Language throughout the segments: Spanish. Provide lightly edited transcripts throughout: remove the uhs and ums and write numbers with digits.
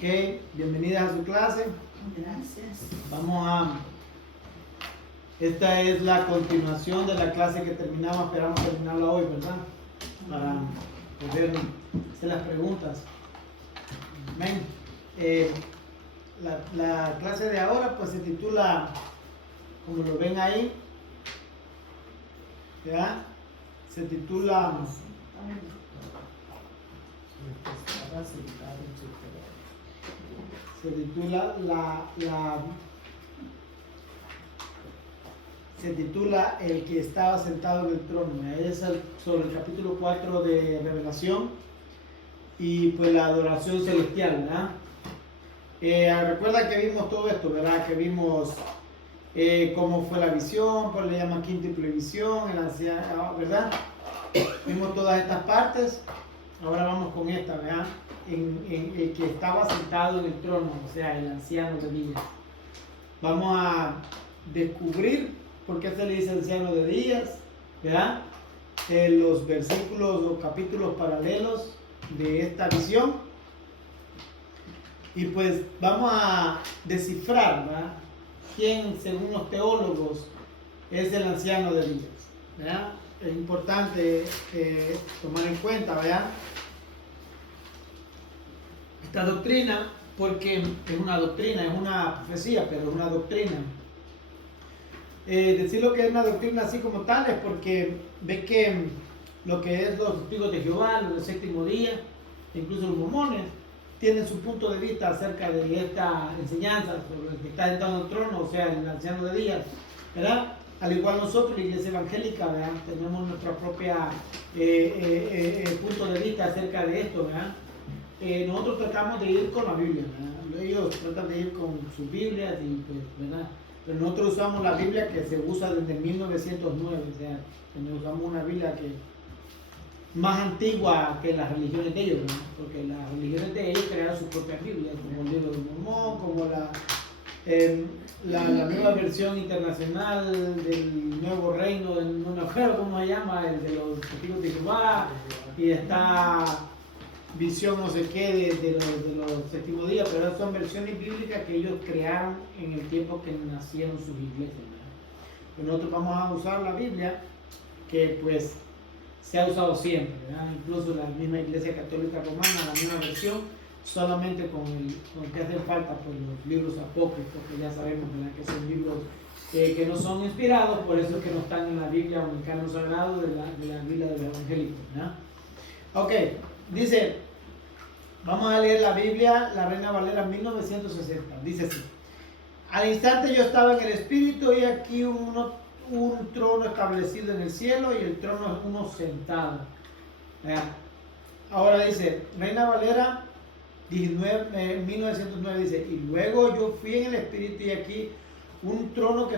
Ok, bienvenidas a su clase. Gracias. Esta es la continuación de la clase que terminamos, esperamos terminarla hoy, ¿verdad? Para poder hacer las preguntas. Amén. La clase de ahora pues se titula, como lo ven ahí, ¿ya? Se titula el que estaba sentado en el trono. Es sobre el capítulo 4 de Revelación y pues la adoración celestial, ¿verdad? Recuerda que vimos todo esto, ¿verdad? Que vimos cómo fue la visión, pues le llaman quíntuple visión, ¿verdad? Vimos todas estas partes. Ahora vamos con esta, ¿verdad? En el que estaba sentado en el trono, o sea, el anciano de días. Vamos a descubrir por qué se le dice anciano de días, ¿verdad? Los versículos o capítulos paralelos de esta visión. Y pues vamos a descifrar, ¿verdad? Quién, según los teólogos, es el anciano de días, ¿verdad? Es importante tomar en cuenta, ¿verdad? Esta doctrina, porque es una doctrina, es una profecía, pero es una doctrina. Decirlo que es una doctrina así como tal es porque ve que lo que es los testigos de Jehová, los del séptimo día, incluso los mormones, tienen su punto de vista acerca de esta enseñanza sobre el que está sentado en el trono, o sea, el anciano de días, ¿verdad? Al igual nosotros, la iglesia evangélica, ¿verdad? Tenemos nuestra propia punto de vista acerca de esto, ¿verdad? Nosotros tratamos de ir con la Biblia, ¿verdad? Ellos tratan de ir con sus Biblias, y pues, ¿verdad? Pero nosotros usamos la Biblia que se usa desde 1909, o sea, usamos una Biblia que más antigua que las religiones de ellos, ¿verdad? Porque las religiones de ellos crearon sus propias Biblias, como el libro de Mormón, como la nueva versión internacional del Nuevo Reino, no me acuerdo cómo se llama, el de los testigos de Jehová, y está visión no sé qué de los séptimos días, pero son versiones bíblicas que ellos crearon en el tiempo que nacieron sus iglesias, ¿verdad? Pero nosotros vamos a usar la Biblia que pues se ha usado siempre, ¿verdad? Incluso la misma Iglesia Católica Romana, la misma versión, solamente con que hacen falta pues, los libros apócrifos, que ya sabemos, ¿verdad? Que son libros que no son inspirados, por eso es que no están en la Biblia o en el canon sagrado de la Biblia del Evangélico, ¿verdad? Ok, dice, vamos a leer la Biblia, la Reina Valera 1960, dice así: al instante yo estaba en el Espíritu y aquí un trono establecido en el cielo y el trono es uno sentado. Ahora dice, Reina Valera 1909 dice, y luego yo fui en el Espíritu y aquí un trono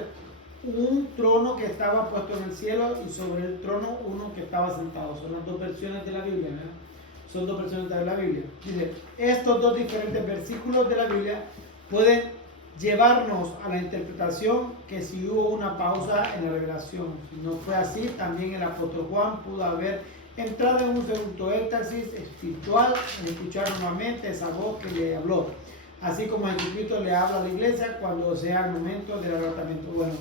que estaba puesto en el cielo y sobre el trono uno que estaba sentado. Son las dos versiones de la Biblia, ¿verdad? Son dos versiones de la Biblia. Dice, estos dos diferentes versículos de la Biblia pueden llevarnos a la interpretación que si hubo una pausa en la revelación. Si no fue así, también el apóstol Juan pudo haber entrado en un segundo éxtasis espiritual en escuchar nuevamente esa voz que le habló, así como Jesucristo le habla a la iglesia cuando sea el momento del arrebatamiento. Bueno,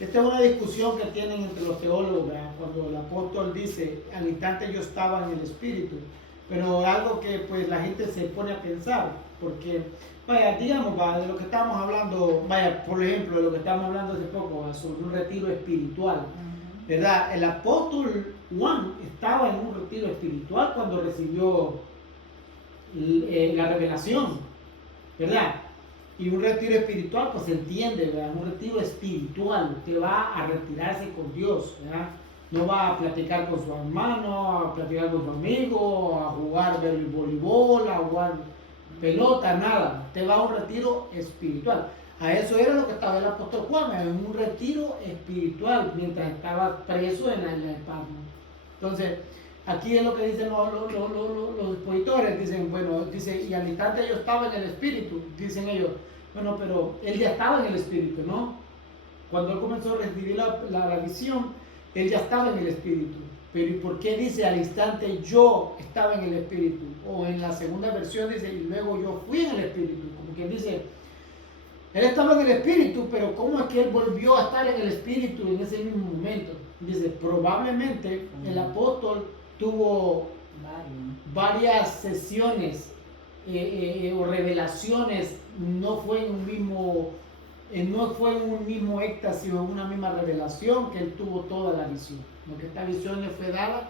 esta es una discusión que tienen entre los teólogos, ¿verdad? Cuando el apóstol dice, al instante yo estaba en el Espíritu, pero algo que pues la gente se pone a pensar, porque vaya, digamos, de lo que estamos hablando, vaya, por ejemplo, de lo que estamos hablando hace poco, sobre un retiro espiritual, ¿verdad? El apóstol Juan estaba en un retiro espiritual cuando recibió la revelación, ¿verdad? Y un retiro espiritual, pues se entiende, ¿verdad? Un retiro espiritual, usted va a retirarse con Dios, ¿verdad? No va a platicar con su hermano, a platicar con su amigo, a jugar voleibol, a jugar pelota, nada. Usted va a un retiro espiritual. A eso era lo que estaba el apóstol Juan, en un retiro espiritual, mientras estaba preso en la isla de Patmos. Entonces, aquí es lo que dicen los expositores, dicen, bueno, dice, y al instante yo estaba en el Espíritu, dicen ellos, bueno, pero él ya estaba en el Espíritu, ¿no? Cuando él comenzó a recibir la visión, él ya estaba en el Espíritu. Pero ¿y por qué dice al instante yo estaba en el Espíritu? O en la segunda versión dice, y luego yo fui en el Espíritu. Como quien dice, él estaba en el Espíritu, pero ¿cómo es que él volvió a estar en el Espíritu en ese mismo momento? Dice, probablemente el apóstol tuvo varias sesiones o revelaciones, no fue en un mismo éxtasis o en una misma revelación que él tuvo toda la visión. Porque esta visión le fue dada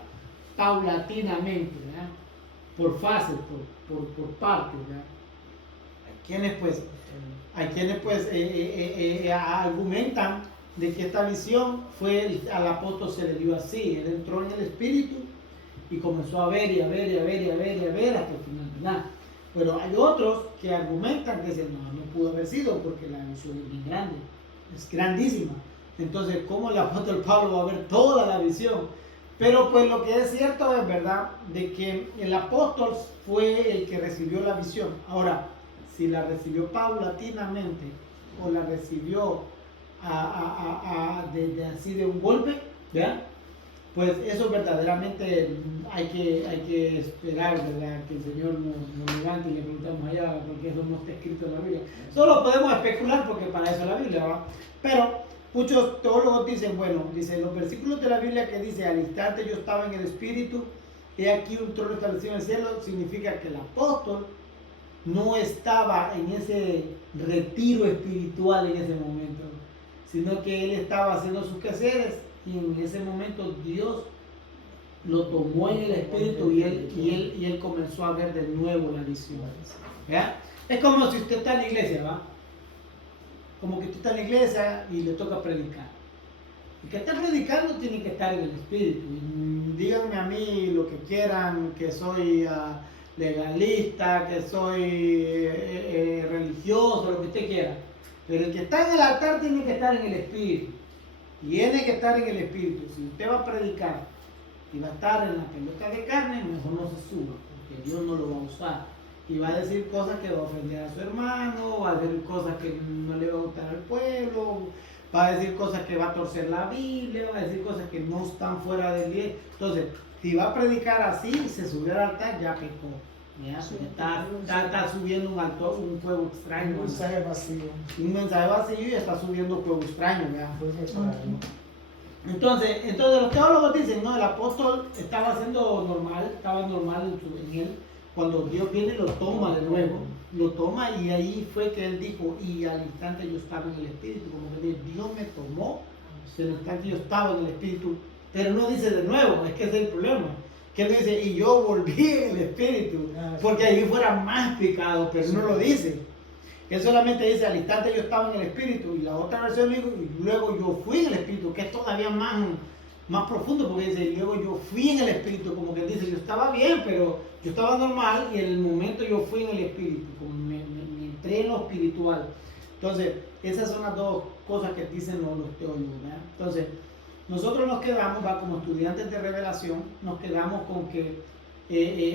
paulatinamente, ¿verdad? Por fases, por partes, ¿verdad? Hay quienes pues argumentan de que esta visión al apóstol se le dio así, él entró en el Espíritu y comenzó a ver y a ver y a ver y a ver y a ver hasta el final, ¿verdad? Pero hay otros que argumentan que dicen, no pudo haber sido porque la visión es bien grande, es grandísima. Entonces, ¿cómo el apóstol Pablo va a ver toda la visión? Pero pues lo que es cierto es verdad, de que el apóstol fue el que recibió la visión. Ahora, si la recibió paulatinamente o la recibió así de un golpe, ¿verdad? Pues eso verdaderamente hay que esperar, ¿verdad? Que el Señor nos levante y le preguntamos allá, porque eso no está escrito en la Biblia. Solo podemos especular porque para eso es la Biblia, ¿va? Pero muchos teólogos dicen, bueno, dicen los versículos de la Biblia que dice, al instante yo estaba en el Espíritu, he aquí un trono establecido en el cielo, significa que el apóstol no estaba en ese retiro espiritual en ese momento, sino que él estaba haciendo sus quehaceres y en ese momento Dios lo tomó en el Espíritu y él comenzó a ver de nuevo la visión. ¿Ya? Es como si usted está en la iglesia, ¿va? Como que usted está en la iglesia y le toca predicar. El que está predicando tiene que estar en el Espíritu. Y díganme a mí lo que quieran, que soy legalista, que soy religioso, lo que usted quiera. Pero el que está en el altar tiene que estar en el Espíritu. Tiene que estar en el Espíritu. Si usted va a predicar y va a estar en la pelota de carne, mejor no se suba, porque Dios no lo va a usar. Y va a decir cosas que va a ofender a su hermano, va a decir cosas que no le va a gustar al pueblo, va a decir cosas que va a torcer la Biblia, va a decir cosas que no están fuera del bien. Entonces, si va a predicar así, se subió al altar, ya pecó. ¿Ya? Sí, está subiendo un fuego extraño. Un mensaje vacío. Un mensaje vacío y está subiendo un fuego extraño. ¿Ya? Entonces los teólogos dicen, no, el apóstol estaba normal en él. Cuando Dios viene lo toma de nuevo, lo toma y ahí fue que él dijo, y al instante yo estaba en el Espíritu, como que Dios me tomó, en el instante yo estaba en el Espíritu, pero no dice de nuevo, es que ese es el problema, que él dice, y yo volví en el Espíritu, porque ahí fuera más pecado, pero no lo dice. Él solamente dice, al instante yo estaba en el Espíritu, y la otra versión dice, y luego yo fui en el Espíritu, que es todavía más profundo, porque dice, y luego yo fui en el Espíritu, como que dice, yo estaba bien, pero yo estaba normal, y en el momento yo fui en el Espíritu, como me entré en lo espiritual. Entonces, esas son las dos cosas que dicen los teólogos, ¿verdad? Entonces, nosotros nos quedamos, como estudiantes de revelación, nos quedamos con que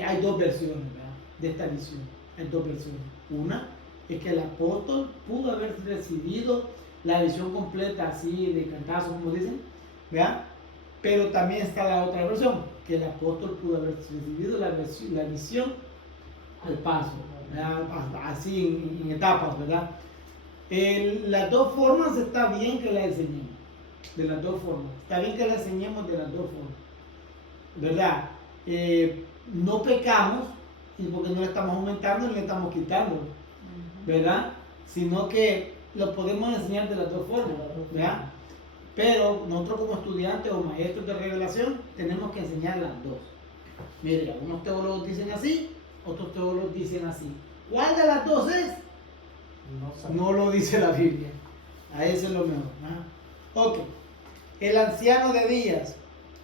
hay dos versiones, ¿verdad? De esta visión, hay dos versiones. Una es que el apóstol pudo haber recibido la visión completa así de cantazo, como dicen, ¿verdad? Pero también está la otra versión, que el apóstol pudo haber recibido la visión al paso, ¿verdad? Así en etapas, ¿verdad? Las dos formas está bien que la enseñemos, de las dos formas, está bien que la enseñemos de las dos formas, ¿verdad? No pecamos, porque no le estamos aumentando ni le estamos quitando, ¿verdad? Sino que lo podemos enseñar de las dos formas, ¿verdad? Pero nosotros como estudiantes o maestros de revelación tenemos que enseñar las dos. Mire, algunos teólogos dicen así, otros teólogos dicen así. ¿Cuál de las dos es? No lo dice la Biblia. A eso es lo mejor. Ok. El anciano de días.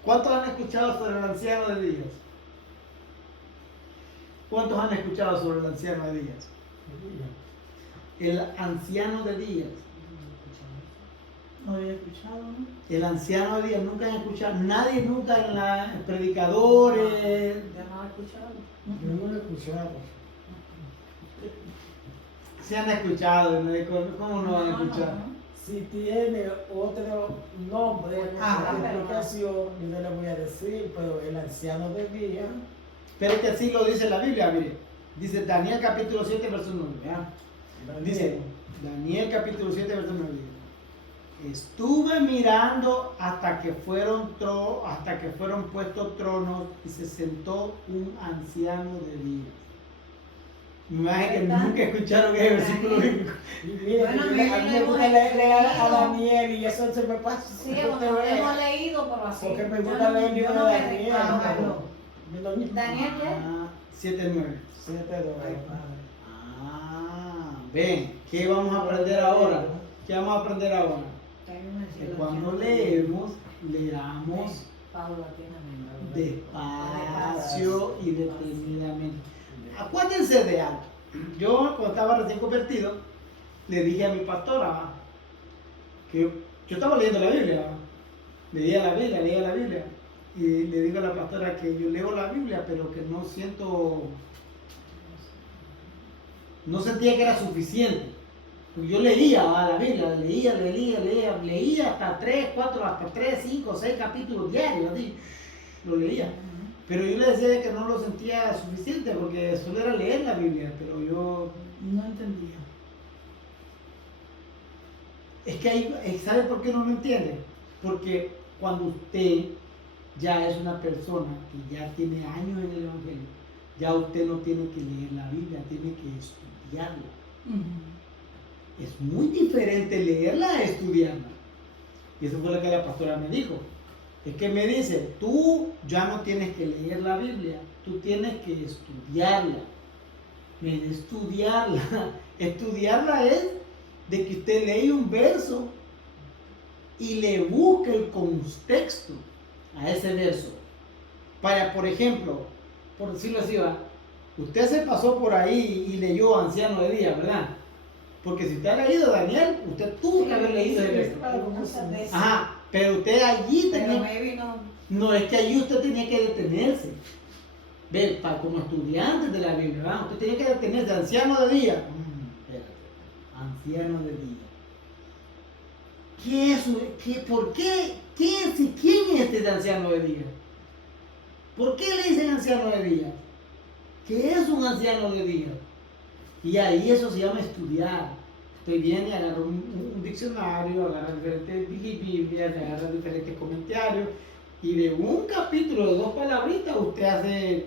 ¿Cuántos han escuchado sobre el anciano de días? ¿Cuántos han escuchado sobre el anciano de días? El anciano de días. No había escuchado, ¿no? El anciano de días, nunca han escuchado, nadie nunca en los predicadores. Ya no he escuchado. Yo no lo he escuchado. Se han escuchado, ¿cómo no han escuchado? Si tiene otro nombre, Ah, otra explicación, yo no le voy a decir, pero el anciano de día. Pero es que así lo dice la Biblia, mire. Dice Daniel capítulo 7, verso 9. ¿Verdad? Dice Daniel capítulo 7, verso 9. Estuve mirando hasta que fueron puestos tronos y se sentó un anciano de días. Me imagino que nunca escucharon ese versículo bíblico. Y mira, Bueno, a mí mira, me hemos gusta leer a leído. Daniel y eso se me pasa. Sí, hemos leído, pero así. Porque me Yo gusta no- leer el libro yo no de me Daniel. recuerdo. Daniel, ¿qué? 7, 9. 7:2. Ven, ¿qué vamos a aprender ahora? ¿Qué vamos a aprender ahora? Que cuando leamos paulatinamente. despacio y detenidamente. Acuérdense de algo. Yo, cuando estaba recién convertido, le dije a mi pastora, ¿va?, que yo estaba leyendo la Biblia, ¿va?, leía la Biblia, y le digo a la pastora que yo leo la Biblia, pero que no sentía que era suficiente. Pues yo leía, ¿va?, la Biblia, leía hasta 3, 4, hasta 3, 5, 6 capítulos diarios, así, lo leía. Pero yo le decía que no lo sentía suficiente porque solo era leer la Biblia, pero yo No entendía. es que ¿sabe por qué no lo entiende? Porque cuando usted ya es una persona que ya tiene años en el Evangelio, ya usted no tiene que leer la Biblia, tiene que estudiarla. Es muy diferente leerla a estudiarla. Y eso fue lo que la pastora me dijo. Es que me dice, tú ya no tienes que leer la Biblia, tú tienes que estudiarla. Estudiarla. Estudiarla es de que usted lee un verso y le busque el contexto a ese verso. Para, por ejemplo, por decirlo así, ¿va?, usted se pasó por ahí y leyó Anciano de Día, ¿verdad? Porque si usted ha leído Daniel, usted tuvo que haber leído ese verso. Muchas veces. Ajá, pero usted allí Pero tenía... maybe no. No, es que allí usted tenía que detenerse. Ve, como estudiante de la Biblia, ¿verdad?, usted tenía que detenerse. Anciano de Día. Espérate. Anciano de Día. ¿Qué es eso? ¿Por qué? ¿Quién es este anciano de día? ¿Por qué le dicen anciano de día? ¿Qué es un anciano de día? Y ahí eso se llama estudiar. Usted viene, agarra un diccionario, agarra diferentes Biblias, agarra diferentes comentarios, y de un capítulo de 2 palabritas usted hace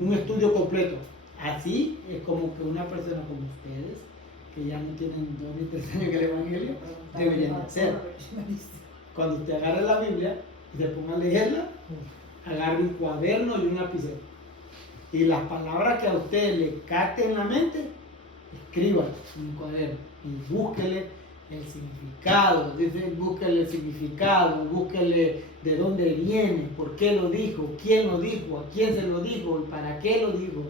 un estudio completo. Así es como que una persona como ustedes, que ya no tienen 2 ni 3 años en el Evangelio, deberían de hacer. Cuando usted agarre la Biblia y se ponga a leerla, agarre un cuaderno y un lapicero. Y las palabras que a usted le capten en la mente, escríbala en un cuaderno y búsquele el significado. Dice, búsquele el significado, búsquele de dónde viene, por qué lo dijo, quién lo dijo, a quién se lo dijo y para qué lo dijo.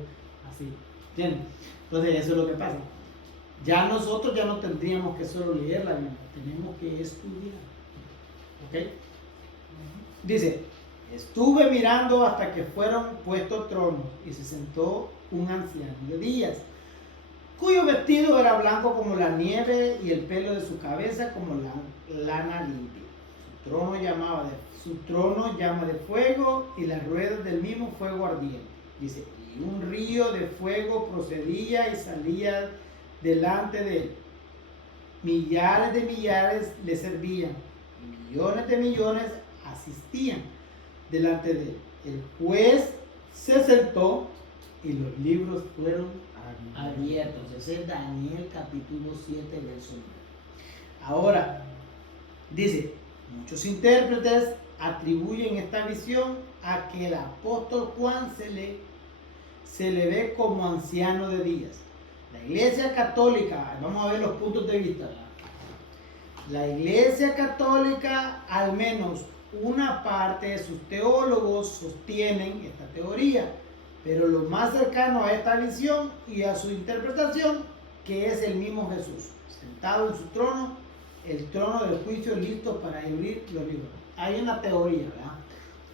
Así, ¿entienden? Entonces eso es lo que pasa. Ya nosotros ya no tendríamos que solo leer la Biblia, tenemos que estudiar. ¿Ok? Dice, estuve mirando hasta que fueron puestos tronos y se sentó un anciano de días, cuyo vestido era blanco como la nieve y el pelo de su cabeza como la lana limpia. Su trono llama de fuego y las ruedas del mismo fuego ardían. Dice, y un río de fuego procedía y salía delante de él. Millares de millares le servían y millones de millones asistían delante de él. El juez se sentó y los libros fueron abiertos. Ese es Daniel capítulo 7, verso 9. Ahora, dice, muchos intérpretes atribuyen esta visión a que el apóstol Juan se le ve como anciano de días. La Iglesia Católica, vamos a ver los puntos de vista. La Iglesia Católica, al menos una parte de sus teólogos sostienen esta teoría, pero lo más cercano a esta visión y a su interpretación, que es el mismo Jesús, sentado en su trono, el trono del juicio listo para abrir los libros. Hay una teoría, ¿verdad?,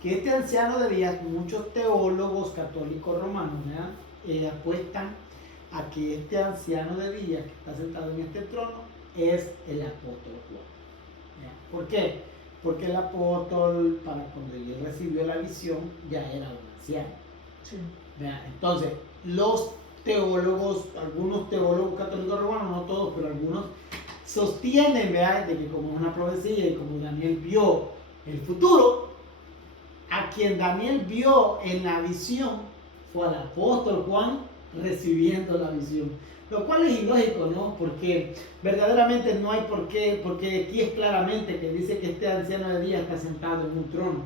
que este anciano de días, muchos teólogos católicos romanos, ¿verdad?, apuestan a que este anciano de días que está sentado en este trono es el apóstol Juan. ¿Ya? ¿Por qué? Porque el apóstol, para cuando él recibió la visión, ya era un anciano. Sí. ¿Ya? Entonces, los teólogos, algunos teólogos católicos romanos, no todos, pero algunos, sostienen, ¿verdad?, de que como es una profecía y como Daniel vio el futuro, a quien Daniel vio en la visión fue al apóstol Juan recibiendo la visión. Lo cual es ilógico, ¿no? Porque verdaderamente no hay por qué, porque aquí es claramente que dice que este anciano de día está sentado en un trono.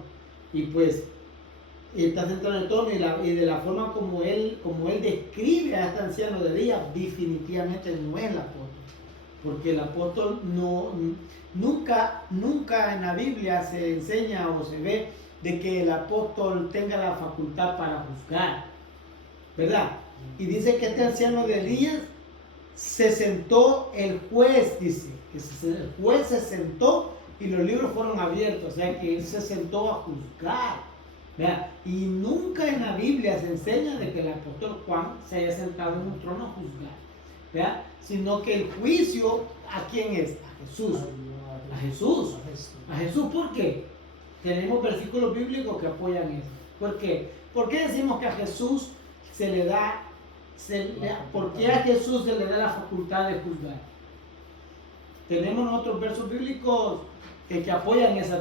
Y pues está sentado en el trono y de la forma como él describe a este anciano de día, definitivamente no es el apóstol. Porque el apóstol nunca en la Biblia se enseña o se ve de que el apóstol tenga la facultad para juzgar, ¿verdad? Y dice que este anciano de Elías se sentó, el juez dice, que el juez se sentó y los libros fueron abiertos, o sea que él se sentó a juzgar, ¿verdad? Y nunca en la Biblia se enseña de que el apóstol Juan se haya sentado en un trono a juzgar, ¿verdad? Sino que el juicio, ¿a quién es? A Jesús. A Jesús. A Jesús, ¿por qué? Tenemos versículos bíblicos que apoyan eso. ¿Por qué? ¿Por qué decimos que a Jesús ¿por qué a Jesús se le da la facultad de juzgar? Tenemos otros versos bíblicos que apoyan esa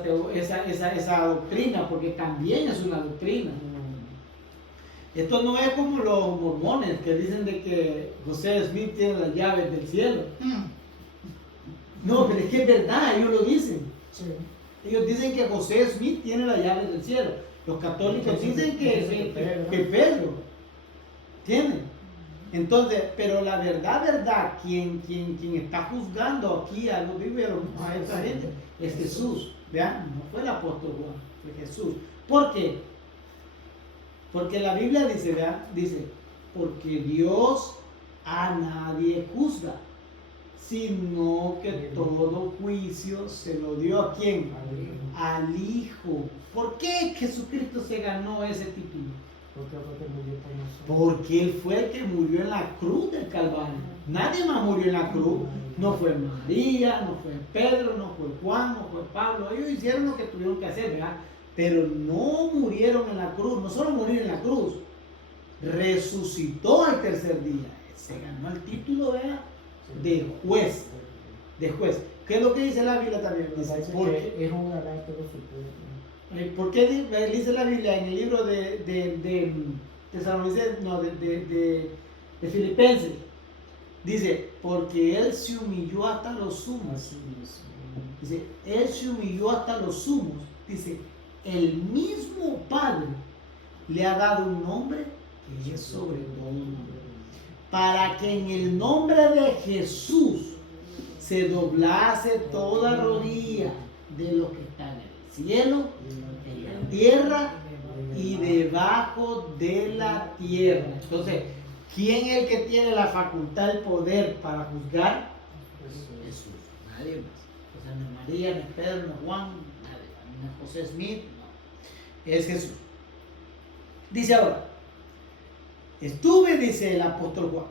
doctrina, porque también es una doctrina. Esto no es como los mormones que dicen de que José Smith tiene las llaves del cielo. No, pero es que es verdad, ellos lo dicen. Sí. Ellos dicen que José Smith tiene las llaves del cielo. Los católicos dicen que Pedro tiene. Entonces, pero la verdad, quien está juzgando aquí a los vivos y a esta gente es Jesús. Vean, no fue el apóstol Juan, fue Jesús. ¿Por qué? Porque la Biblia dice, vean, dice, porque Dios a nadie juzga, sino que todo juicio se lo dio ¿a quién? Al Hijo. ¿Por qué Jesucristo se ganó ese título? Porque Él fue el que murió en la cruz del Calvario. Nadie más murió en la cruz. No fue María, no fue Pedro, no fue Juan, no fue Pablo. Ellos hicieron lo que tuvieron que hacer, ¿verdad? Pero no murieron en la cruz. No solo murió en la cruz, resucitó al tercer día. Se ganó el título, ¿verdad?, de juez. De juez. ¿Qué es lo que dice la Biblia también? Dice, porque es un garante de futuro. ¿por qué dice la Biblia en el libro de Filipenses? Dice, porque Él se humilló hasta los sumos. Dice, Él se humilló hasta los sumos. Dice, el mismo Padre le ha dado un nombre que es sobre todo nombre, para que en el nombre de Jesús se doblase toda rodilla de los que están en el cielo, en la tierra y debajo de la tierra. Entonces, ¿quién es el que tiene la facultad, el poder para juzgar? Jesús, nadie más. O sea, no María, no Pedro, no Juan, nadie, no José Smith, no. Es Jesús. Dice ahora, estuve, dice el apóstol Juan,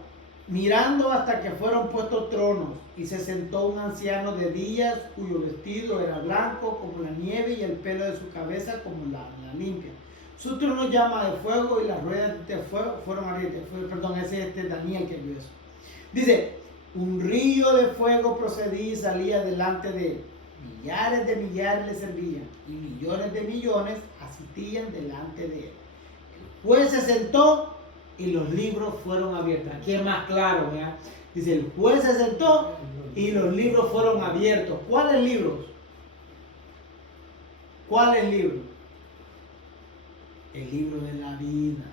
mirando hasta que fueron puestos tronos, y se sentó un anciano de días, cuyo vestido era blanco como la nieve y el pelo de su cabeza como la limpia. Su trono llama de fuego y las ruedas de fuego fueron ardientes. Perdón, ese es Daniel que vio eso. Dice, un río de fuego procedía y salía delante de él. Millares de millares le servían y millones de millones asistían delante de él. El juez se sentó y los libros fueron abiertos. Aquí es más claro, ¿verdad? Dice, el juez se sentó y los libros fueron abiertos. ¿Cuáles libros? ¿Cuáles libros? El libro de la vida.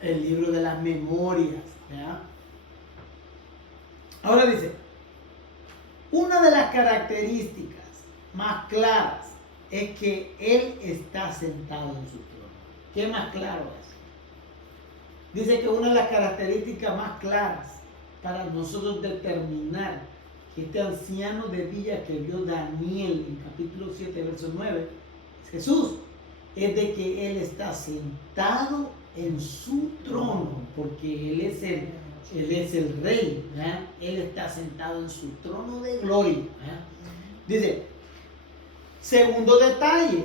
El libro de las memorias, ¿verdad? Ahora dice, una de las características más claras es que Él está sentado en su trono. ¿Qué más claro es? Dice que una de las características más claras para nosotros determinar que este anciano de día que vio Daniel en capítulo 7, verso 9, es Jesús, es de que Él está sentado en su trono, porque Él es el Él es el rey, ¿verdad? Él está sentado en su trono de gloria, ¿verdad? Dice, segundo detalle,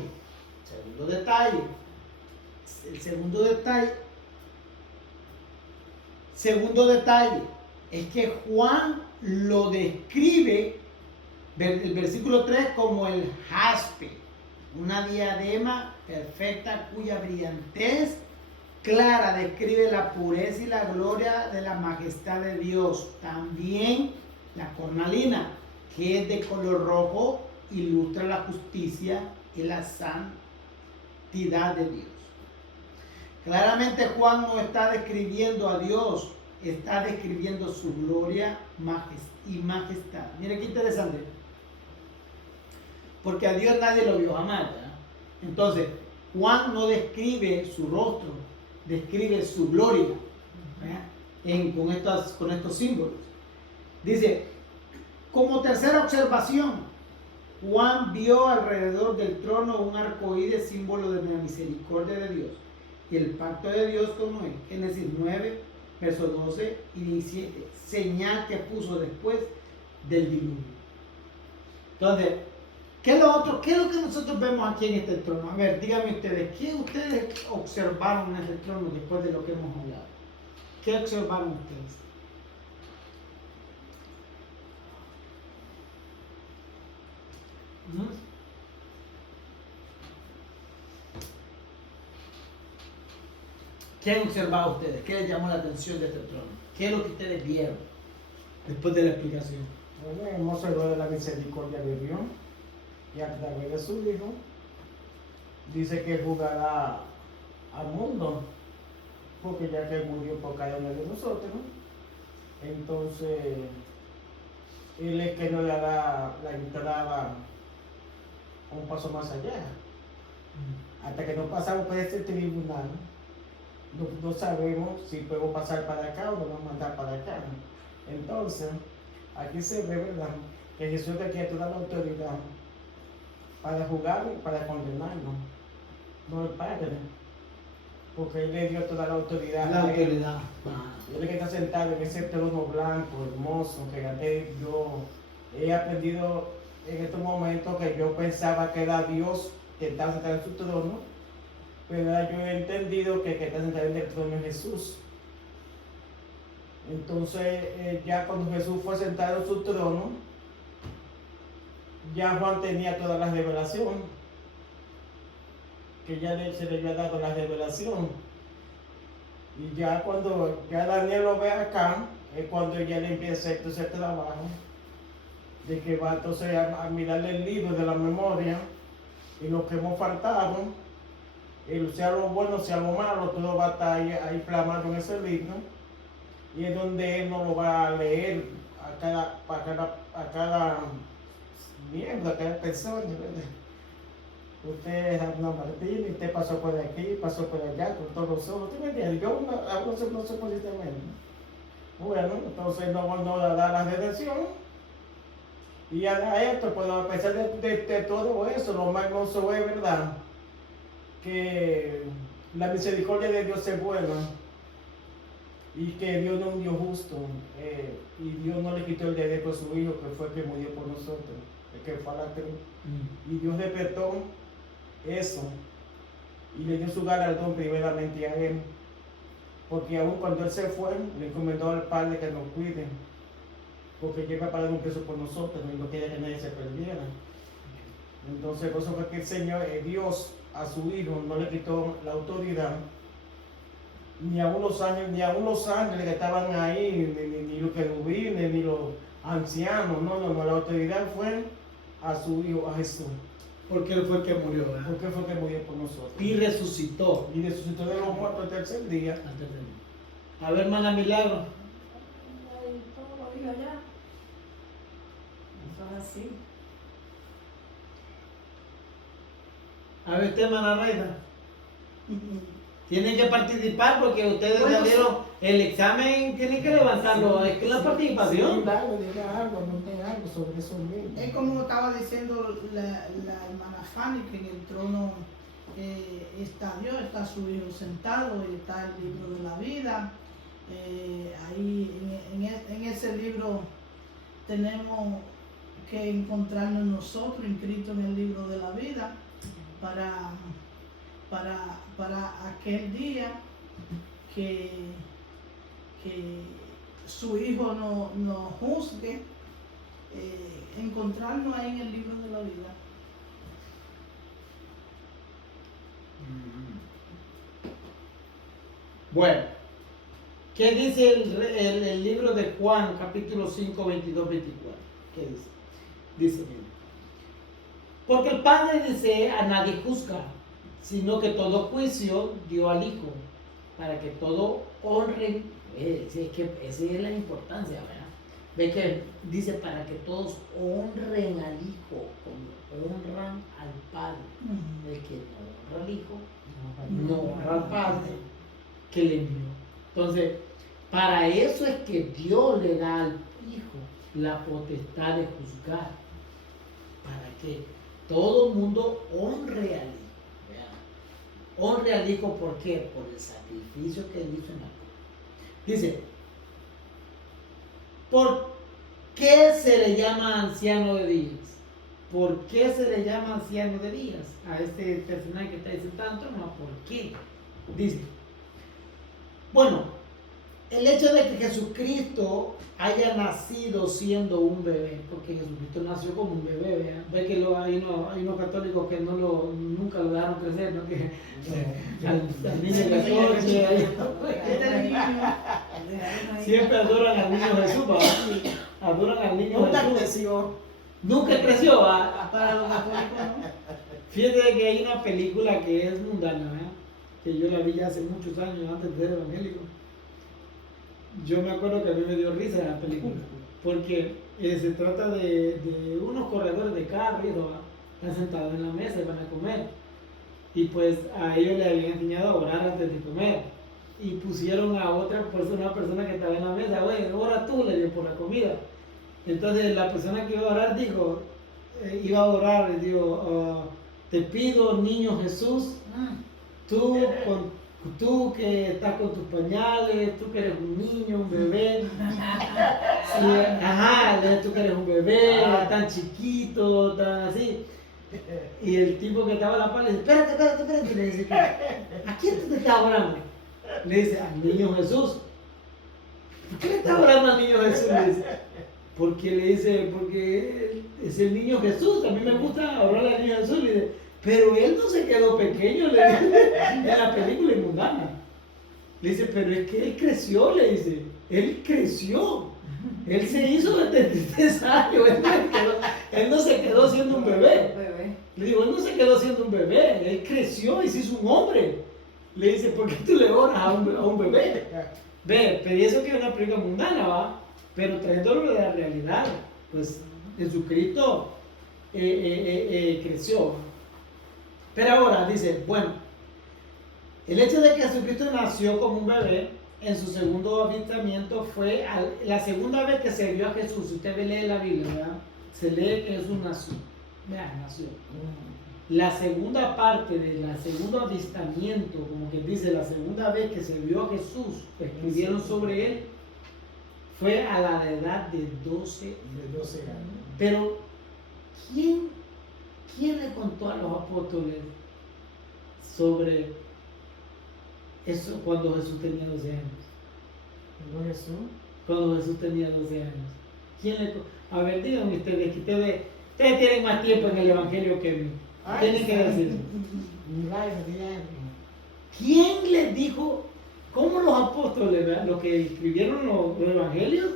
el segundo detalle es que Juan lo describe, el versículo 3, como el jaspe, una diadema perfecta cuya brillantez clara describe la pureza y la gloria de la majestad de Dios. También la cornalina, que es de color rojo, ilustra la justicia y la santidad de Dios. Claramente Juan no está describiendo a Dios, está describiendo su gloria y majestad. Mire qué interesante. Porque a Dios nadie lo vio jamás, ¿verdad? Entonces, Juan no describe su rostro, describe su gloria, con estos símbolos. Dice, como tercera observación, Juan vio alrededor del trono un arcoíris, símbolo de la misericordia de Dios y el pacto de Dios con Noé. Génesis 9, versos 12 y 17. Señal que puso después del diluvio. Entonces, ¿qué es lo que nosotros vemos aquí en este trono? A ver, díganme ustedes, ¿qué ustedes observaron en este trono después de lo que hemos hablado? ¿Qué observaron ustedes? ¿Qué han observado ustedes? ¿Qué les llamó la atención de este trono? ¿Qué es lo que ustedes vieron después de la explicación? Bueno, hemos hablado de la misericordia de Dios y a través de su Hijo dice que juzgará al mundo, porque ya que murió por cada uno de nosotros, ¿no? Entonces Él es que nos dará la entrada un paso más allá. Hasta que no pasamos por este tribunal, no sabemos si podemos pasar para acá o nos vamos a mandar para acá. Entonces, aquí se ve, ¿verdad?, que Jesús te quiere toda la autoridad para juzgar y para condenarnos, no el Padre, porque Él le dio toda la autoridad. La autoridad. Él que está sentado en ese trono blanco, hermoso, que yo he aprendido en estos momentos que yo pensaba que era Dios que estaba sentado en su trono, pero yo he entendido que está sentado en el trono de Jesús. Entonces, ya cuando Jesús fue sentado en su trono, ya Juan tenía toda la revelación, que ya se le había dado la revelación. Y ya cuando ya Daniel lo ve acá, es cuando ya le empieza entonces el trabajo, de que va entonces a mirarle el libro de la memoria, y lo que hemos faltado, sea lo bueno, sea lo malo, todo va a estar ahí plasmado en ese libro, y es donde él nos lo va a leer a cada miembro, a cada persona, ¿verdad? Usted es Hernán Martín, usted pasó por aquí, pasó por allá, con todos los ojos. ¿Usted me entiende? Yo no sé políticamente. Bueno, entonces no da la redención. Y a esto, pues a pesar de todo eso, lo más hermoso es, ¿verdad?, que la misericordia de Dios es buena y que Dios no es un Dios justo, y Dios no le quitó el derecho a su Hijo, que fue el que murió por nosotros, el que fue a la cruz. Y Dios respetó eso y le dio su galardón primeramente a Él, porque aún cuando Él se fue, le encomendó al Padre que nos cuide, porque llega a pagar un precio por nosotros y no quería que nadie se perdiera. Entonces, por eso fue que el Señor, Dios, a su Hijo no le quitó la autoridad, ni a unos ángeles que estaban ahí, ni los querubines, ni los ancianos. No, la autoridad fue a su Hijo, a Jesús. Porque Él fue el que murió, ¿verdad? Porque fue el que murió por nosotros. Y resucitó. Y resucitó de los muertos el tercer día. A ver, hermana Milagro. Todo lo digo ya. Eso es así. A ver, usted, hermana Reina. Tienen que participar porque ustedes Bueno, salieron el examen, tienen que levantarlo. Es que la participación. Sí, dale, diga algo, no tenga algo sobre eso mismo. Es como estaba diciendo la hermana Fanny, que en el trono está Dios, está su Hijo sentado, y está el libro de la vida, Ahí en ese libro tenemos que encontrarnos nosotros inscritos en el libro de la vida para aquel día que su hijo nos juzgue, encontrarnos ahí en el libro de la vida. Bueno, ¿qué dice el libro de Juan, capítulo 5, 22, 24? ¿Qué dice? Dice, mira, porque el Padre dice a nadie juzga, sino que todo juicio dio al Hijo, para que todo honre. Es que esa es la importancia, ¿verdad? Ve que dice para que todos honren al Hijo, como honran al Padre. El que no honra al Hijo, no honra al Padre que le envió. Entonces, para eso es que Dios le da al Hijo la potestad de juzgar, para que todo el mundo honre al Hijo. ¿Verdad? Honre al Hijo, ¿por qué? Por el sacrificio que él hizo en la cruz. Dice, ¿por qué se le llama anciano de días? ¿Por qué se le llama anciano de días a este personaje que está diciendo tanto? No, ¿por qué? Dice, bueno, el hecho de que Jesucristo haya nacido siendo un bebé, porque Jesucristo nació como un bebé, ¿verdad? Ve que hay unos católicos que nunca lo dejaron crecer, ¿no? Que al niño de siempre adoran al niño Jesús, ¿verdad? Adoran al niño Jesús. Nunca creció, ¿verdad? Para los católicos, ¿no? Fíjate que hay una película que es mundana, ¿verdad? Que yo la vi ya hace muchos años antes de ser evangélico. Yo me acuerdo que a mí me dio risa la película, porque se trata de unos corredores de carro, están sentados en la mesa y van a comer, y pues a ellos les habían enseñado a orar antes de comer, y pusieron a una persona que estaba en la mesa, oye, ora tú, le dio por la comida. Entonces la persona que iba a orar dijo, iba a orar, le dijo, te pido, niño Jesús, tú que estás con tus pañales, tú que eres un niño, un bebé, tú que eres un bebé, tan chiquito, tan así. Y el tipo que estaba a la par le dice, espérate, le dice, ¿a quién te estás orando? Le dice, al niño Jesús. ¿Por qué le estás orando al niño Jesús? Le dice, porque es el niño Jesús, a mí me gusta orar al niño Jesús. Le dice, pero él no se quedó pequeño, le dice, en la película mundana. Le dice, pero es que él creció, le dice, él creció. Él se hizo de 33 años, él no se quedó siendo un bebé. Le digo, él no se quedó siendo un bebé, él creció y se hizo un hombre. Le dice, ¿por qué tú le oras a un bebé? Ve, pero eso que es una película mundana, ¿va? Pero trayéndolo de la realidad, pues Jesucristo creció. Pero ahora dice, bueno, el hecho de que Jesucristo nació como un bebé, en su segundo avistamiento fue la segunda vez que se vio a Jesús. Si usted lee la Biblia, ¿verdad? Se lee que Jesús nació. Vean, nació. La segunda parte del segundo avistamiento, como que dice, la segunda vez que se vio a Jesús, escribieron sobre él, fue a la edad de 12 años. Pero, ¿quién le contó a los apóstoles sobre eso cuando Jesús tenía 12 años? ¿No Jesús? Cuando Jesús tenía 12 años. ¿Quién le contó? A ver, díganme ustedes, que ustedes tienen más tiempo en el Evangelio que mí. Tienen que decir. ¿Quién les dijo? ¿Cómo los apóstoles, ¿verdad? Los que escribieron los evangelios,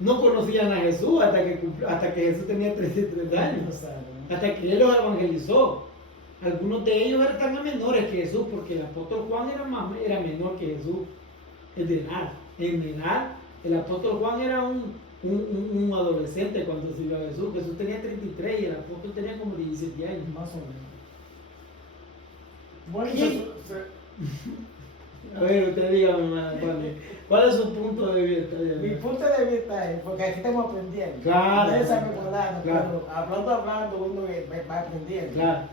no conocían a Jesús hasta que Jesús tenía 33 años? Hasta que él los evangelizó. Algunos de ellos eran menores que Jesús, porque el apóstol Juan era menor que Jesús. Es de edad. En edad, el apóstol Juan era un adolescente cuando se vio a Jesús. Jesús tenía 33 y el apóstol tenía como 17 años. Más o menos. Bueno, a ver, usted dígame, ¿cuál es su punto de vista? Mi punto de vista es, porque aquí estamos aprendiendo. Claro. Pero hablando uno va aprendiendo. Claro.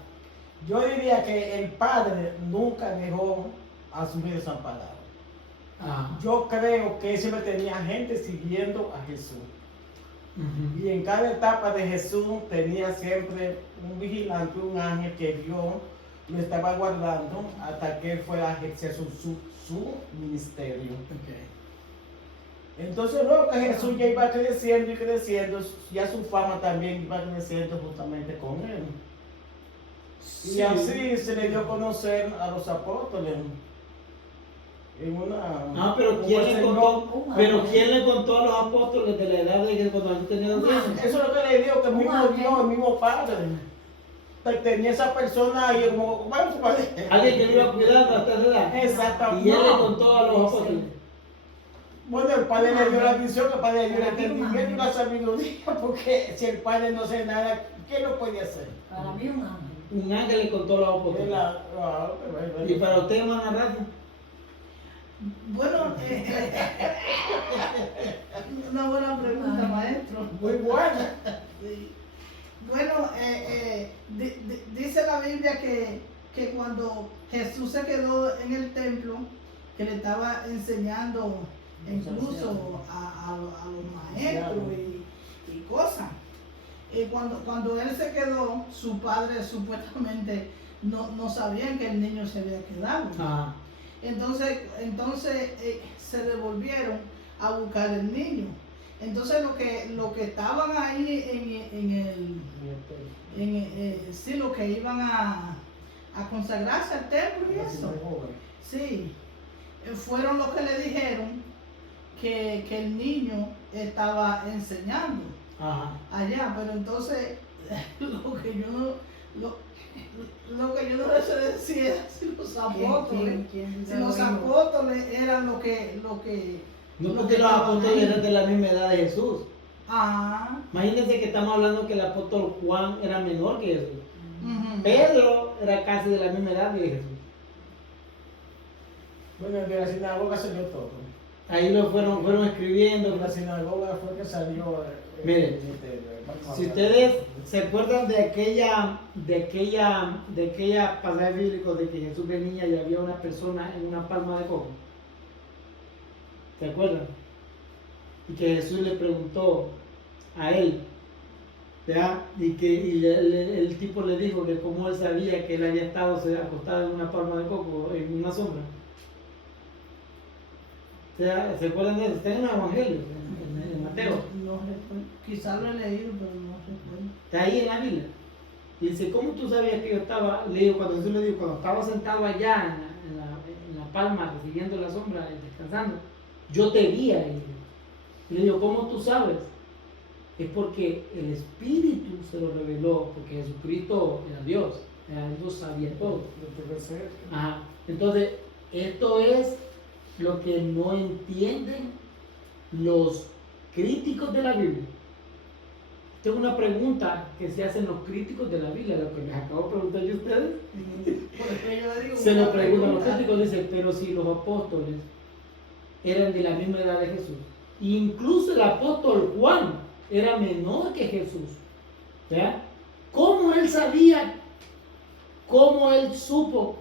Yo diría que el Padre nunca dejó asumir esa palabra. yo creo que siempre tenía gente siguiendo a Jesús. Ujú. Y en cada etapa de Jesús tenía siempre un vigilante, un ángel que Dios lo estaba guardando hasta que él fuera a ejercer su ministerio. Entonces luego que Jesús ya iba creciendo y creciendo, ya su fama también iba creciendo justamente con él. Y así se le dio a conocer a los apóstoles. En una, Pero como ¿quién el le Señor- contó? Pero ¿quién le contó a los apóstoles de la edad de que cuando Jesús tenía 2 años? Eso es lo que le digo, que el mismo Dios, el mismo Padre, tenía esa persona y como, bueno, Alguien que lo iba cuidando hasta esa edad. Exactamente. Y él le contó a los apóstoles. Bueno, el Padre le dio la visión, el Padre le dio el entendimiento y la sabiduría, porque si el Padre no hace nada, ¿qué lo puede hacer? Para mí un ángel. Un ángel le contó a los apóstoles. ¿Y para usted, hermana Rafa? Bueno, una buena pregunta, maestro. Muy buena. Sí. Bueno, dice la Biblia que cuando Jesús se quedó en el templo, que le estaba enseñando incluso a los maestros y cosas. Cuando él se quedó, su padre supuestamente no sabían que el niño se había quedado. Ajá. Entonces se devolvieron a buscar el niño. Entonces lo que estaban ahí lo que iban a consagrarse al templo y eso, sí, fueron los que le dijeron que el niño estaba enseñando Ajá. allá, pero entonces lo que yo no sé decir es si los apóstoles, si los apóstoles eran lo que No, porque los apóstoles eran de la misma edad de Jesús. ah, Imagínense que estamos hablando que el apóstol Juan era menor que Jesús. ujú. Pedro era casi de la misma edad de Jesús. Bueno, de la sinagoga salió todo. Ahí lo fueron escribiendo. De la sinagoga fue que salió Miren, ministerio. Vamos a Si hablar. ustedes se acuerdan de aquella pasaje bíblico de que Jesús venía y había una persona en una palma de coco. ¿Se acuerdan? Y que Jesús le preguntó a él, ¿verdad? Y el tipo le dijo que como él sabía que él había estado acostado en una palma de coco, en una sombra. ¿Se acuerdan de eso? Está en el Evangelio, en Mateo. No recuerdo. Quizás lo he leído, pero no recuerdo. Está ahí en la Biblia. Y dice, ¿cómo tú sabías que yo estaba, le digo, cuando Jesús le dijo, cuando estaba sentado allá en la palma, recibiendo la sombra y descansando, yo te vi ahí? Y le digo, ¿cómo tú sabes? Es porque el Espíritu se lo reveló, porque Jesucristo era Dios, Él lo sabía todo. Ajá. Entonces, esto es lo que no entienden los críticos de la Biblia. Tengo una pregunta que se hacen los críticos de la Biblia, lo que les acabo de preguntar yo a ustedes. Por eso yo le digo, Se una lo preguntan los pregunta. críticos, dicen, pero si los apóstoles eran de la misma edad de Jesús, incluso el apóstol Juan era menor que Jesús, ¿ya? ¿Cómo él sabía, cómo él supo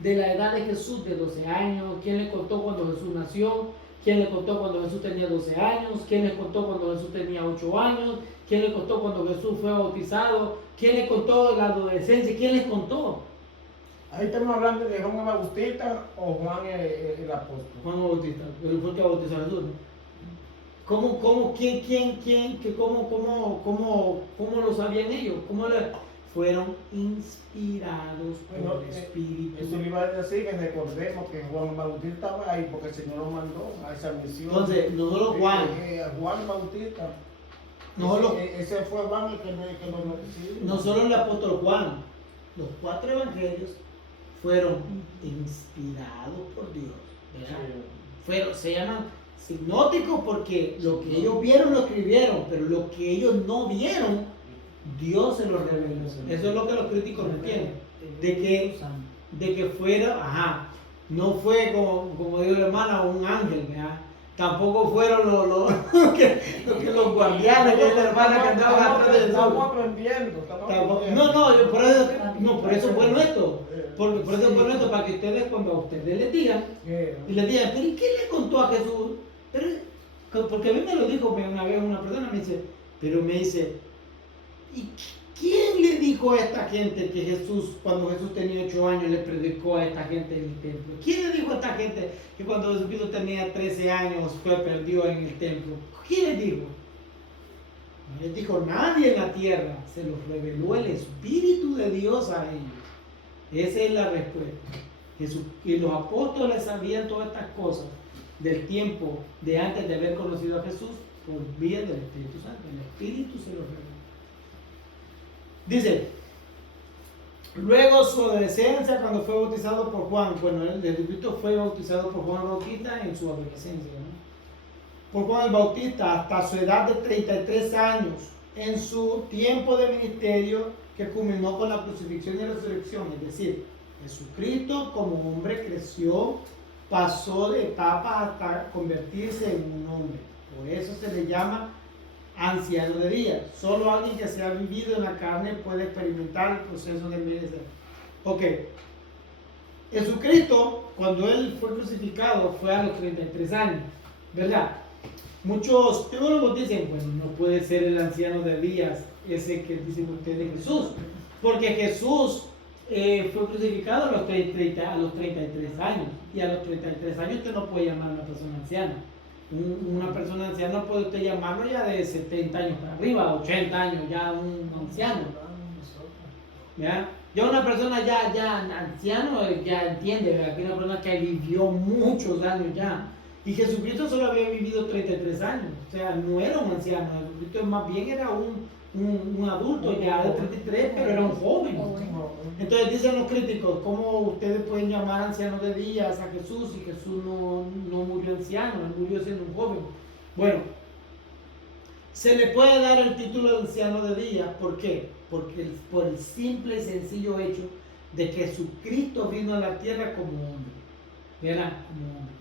de la edad de Jesús de 12 años? ¿Quién le contó cuando Jesús nació? ¿Quién le contó cuando Jesús tenía 12 años? ¿Quién le contó cuando Jesús tenía 8 años? ¿Quién le contó cuando Jesús fue bautizado? ¿Quién le contó la adolescencia? ¿Quién les contó? Ahí estamos hablando de Juan el Bautista o Juan el apóstol. Juan Bautista, él fue el que bautizó a Jesús, ¿no? ¿Cómo lo sabían ellos? Fueron inspirados Bueno, por el Espíritu? Eso le iba a decir que recordemos que Juan Bautista estaba ahí porque el Señor lo mandó a esa misión. Entonces, no solo Juan, Juan Bautista. No solo- Ese fue Juan el que lo sí. no solo el apóstol Juan, los 4 evangelios fueron inspirados por Dios, ¿verdad? Se llaman sinóticos porque lo que ellos vieron lo escribieron, pero lo que ellos no vieron, Dios se lo reveló. Eso es lo que los críticos no entienden. De que fuera, no fue como dijo la hermana, un ángel, ¿verdad? tampoco fueron los guardianes, que es la hermana que andaban atrás de Jesús. Estamos aprendiendo. Por eso es bueno esto. Por eso es bueno esto, para que ustedes, cuando a ustedes les digan, y les digan, pero ¿y qué le contó a Jesús? Porque a mí me lo dijo una vez una persona, me dice, ¿y quién le dijo a esta gente que Jesús, cuando Jesús tenía 8 años, le predicó a esta gente en el templo? ¿Quién le dijo a esta gente que cuando Jesucristo tenía 13 años fue perdido en el templo? ¿Quién les dijo? No les dijo nadie en la tierra, se los reveló el Espíritu de Dios a ellos. Esa es la respuesta. Y los apóstoles sabían todas estas cosas del tiempo de antes de haber conocido a Jesús por vía del Espíritu Santo. El Espíritu se los reveló. Dice, luego su adolescencia, cuando fue bautizado por Juan. Bueno, el Jesucristo fue bautizado por Juan el Bautista en su adolescencia, ¿no? Por Juan el Bautista hasta su edad de 33 años, en su tiempo de ministerio que culminó con la crucifixión y resurrección. Es decir, Jesucristo como hombre creció, pasó de etapas hasta convertirse en un hombre. Por eso se le llama anciano de días. Solo alguien que se ha vivido en la carne puede experimentar el proceso de envejecer. Ok. Jesucristo, cuando él fue crucificado, fue a los 33 años, ¿verdad? Muchos teólogos dicen, bueno, no puede ser el anciano de días ese que dicen ustedes Jesús, porque Jesús fue crucificado a los 33 años, y a los 33 años usted no puede llamar a una persona anciana. Una persona anciana puede usted llamarlo ya de 70 años para arriba, 80 años, ya un anciano. ¿Ya? Ya una persona ya anciano ya entiende, ¿verdad? Que una persona que vivió muchos años ya. Y Jesucristo solo había vivido 33 años, o sea, no era un anciano. Jesucristo más bien era un adulto ya de 33, pero era un joven. Entonces dicen los críticos, ¿cómo ustedes pueden llamar anciano de días a Jesús si Jesús no murió anciano, él murió siendo un joven? Bueno, se le puede dar el título de anciano de días, ¿por qué? Porque por el simple y sencillo hecho de que Jesucristo vino a la tierra como hombre, ¿verdad? Como hombre.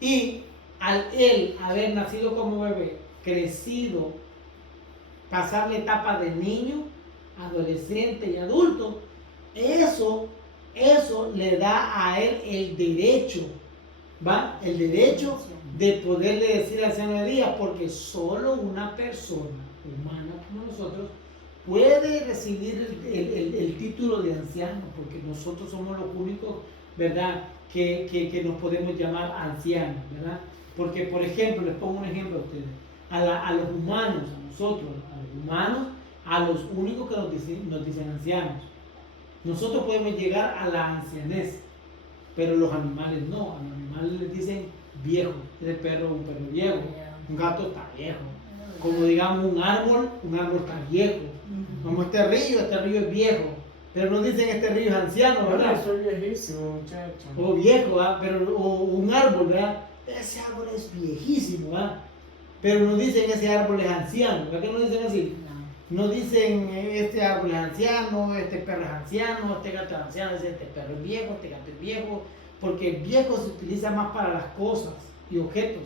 Y al él haber nacido como bebé, crecido, pasar la etapa de niño, adolescente y adulto, eso le da a él el derecho, ¿va? El derecho de poderle decir anciano de días, porque solo una persona humana como nosotros puede recibir el título de anciano, porque nosotros somos los únicos, ¿verdad?, que nos podemos llamar ancianos, ¿verdad? Porque, por ejemplo, les pongo un ejemplo a ustedes, a los humanos, a nosotros, a los humanos, a los únicos que nos dicen ancianos. Nosotros podemos llegar a la ancianez, pero los animales no. A los animales les dicen viejo. Ese perro es un perro viejo, un gato está viejo. Como digamos un árbol está viejo. Como este río es viejo. Pero no dicen este río es anciano, ¿verdad? Soy viejísimo, muchacho. O viejo, ¿verdad? O un árbol, ¿verdad? Ese árbol es viejísimo, ¿verdad? Pero no dicen ese árbol es anciano. ¿Por qué no dicen así? No dicen este árbol es anciano, este perro es anciano, este gato es anciano, este perro es viejo, este gato es viejo, porque viejo se utiliza más para las cosas y objetos,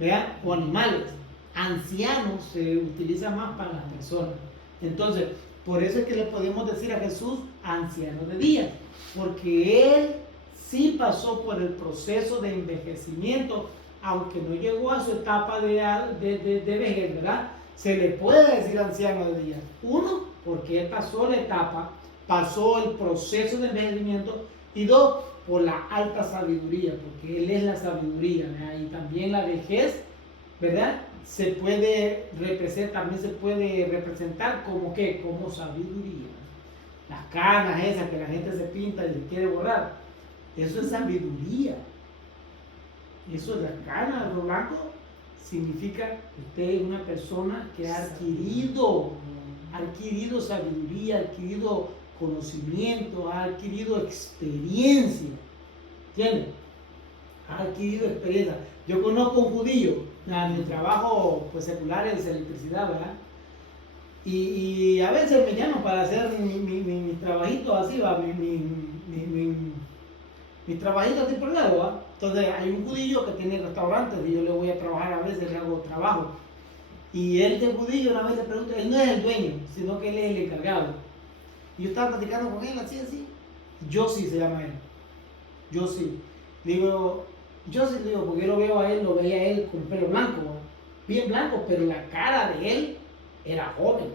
¿verdad? O animales. Anciano se utiliza más para las personas. Entonces, por eso es que le podemos decir a Jesús anciano de día, porque él sí pasó por el proceso de envejecimiento, aunque no llegó a su etapa de vejez, ¿verdad? Se le puede decir anciano de día. Uno, porque él pasó la etapa, pasó el proceso de envejecimiento. Y dos, por la alta sabiduría, porque él es la sabiduría, ¿verdad? Y también la vejez, ¿verdad? También se puede representar como ¿qué? Como sabiduría. Las canas esas que la gente se pinta y se quiere borrar, eso es sabiduría. Eso es las canas, lo blanco, significa que usted es una persona que ha adquirido sabiduría, ha adquirido conocimiento, ha adquirido experiencia. ¿Entiendes? Ha adquirido experiencia. Yo conozco un judío, en mi trabajo pues, secular es electricidad, ¿verdad? Y a veces me llaman para hacer mi trabajito así, ¿va? Mi trabajito así por el lado, ¿va? Entonces hay un judío que tiene restaurantes y yo le voy a trabajar a veces, le hago trabajo. Y él de judío una vez le pregunta, él no es el dueño, sino que él es el encargado. Y yo estaba platicando con él así. Yossi se llama él. Yossi. Le digo, porque yo lo veo a él, lo veía a él con el pelo blanco, ¿no? Bien blanco, pero la cara de él era joven.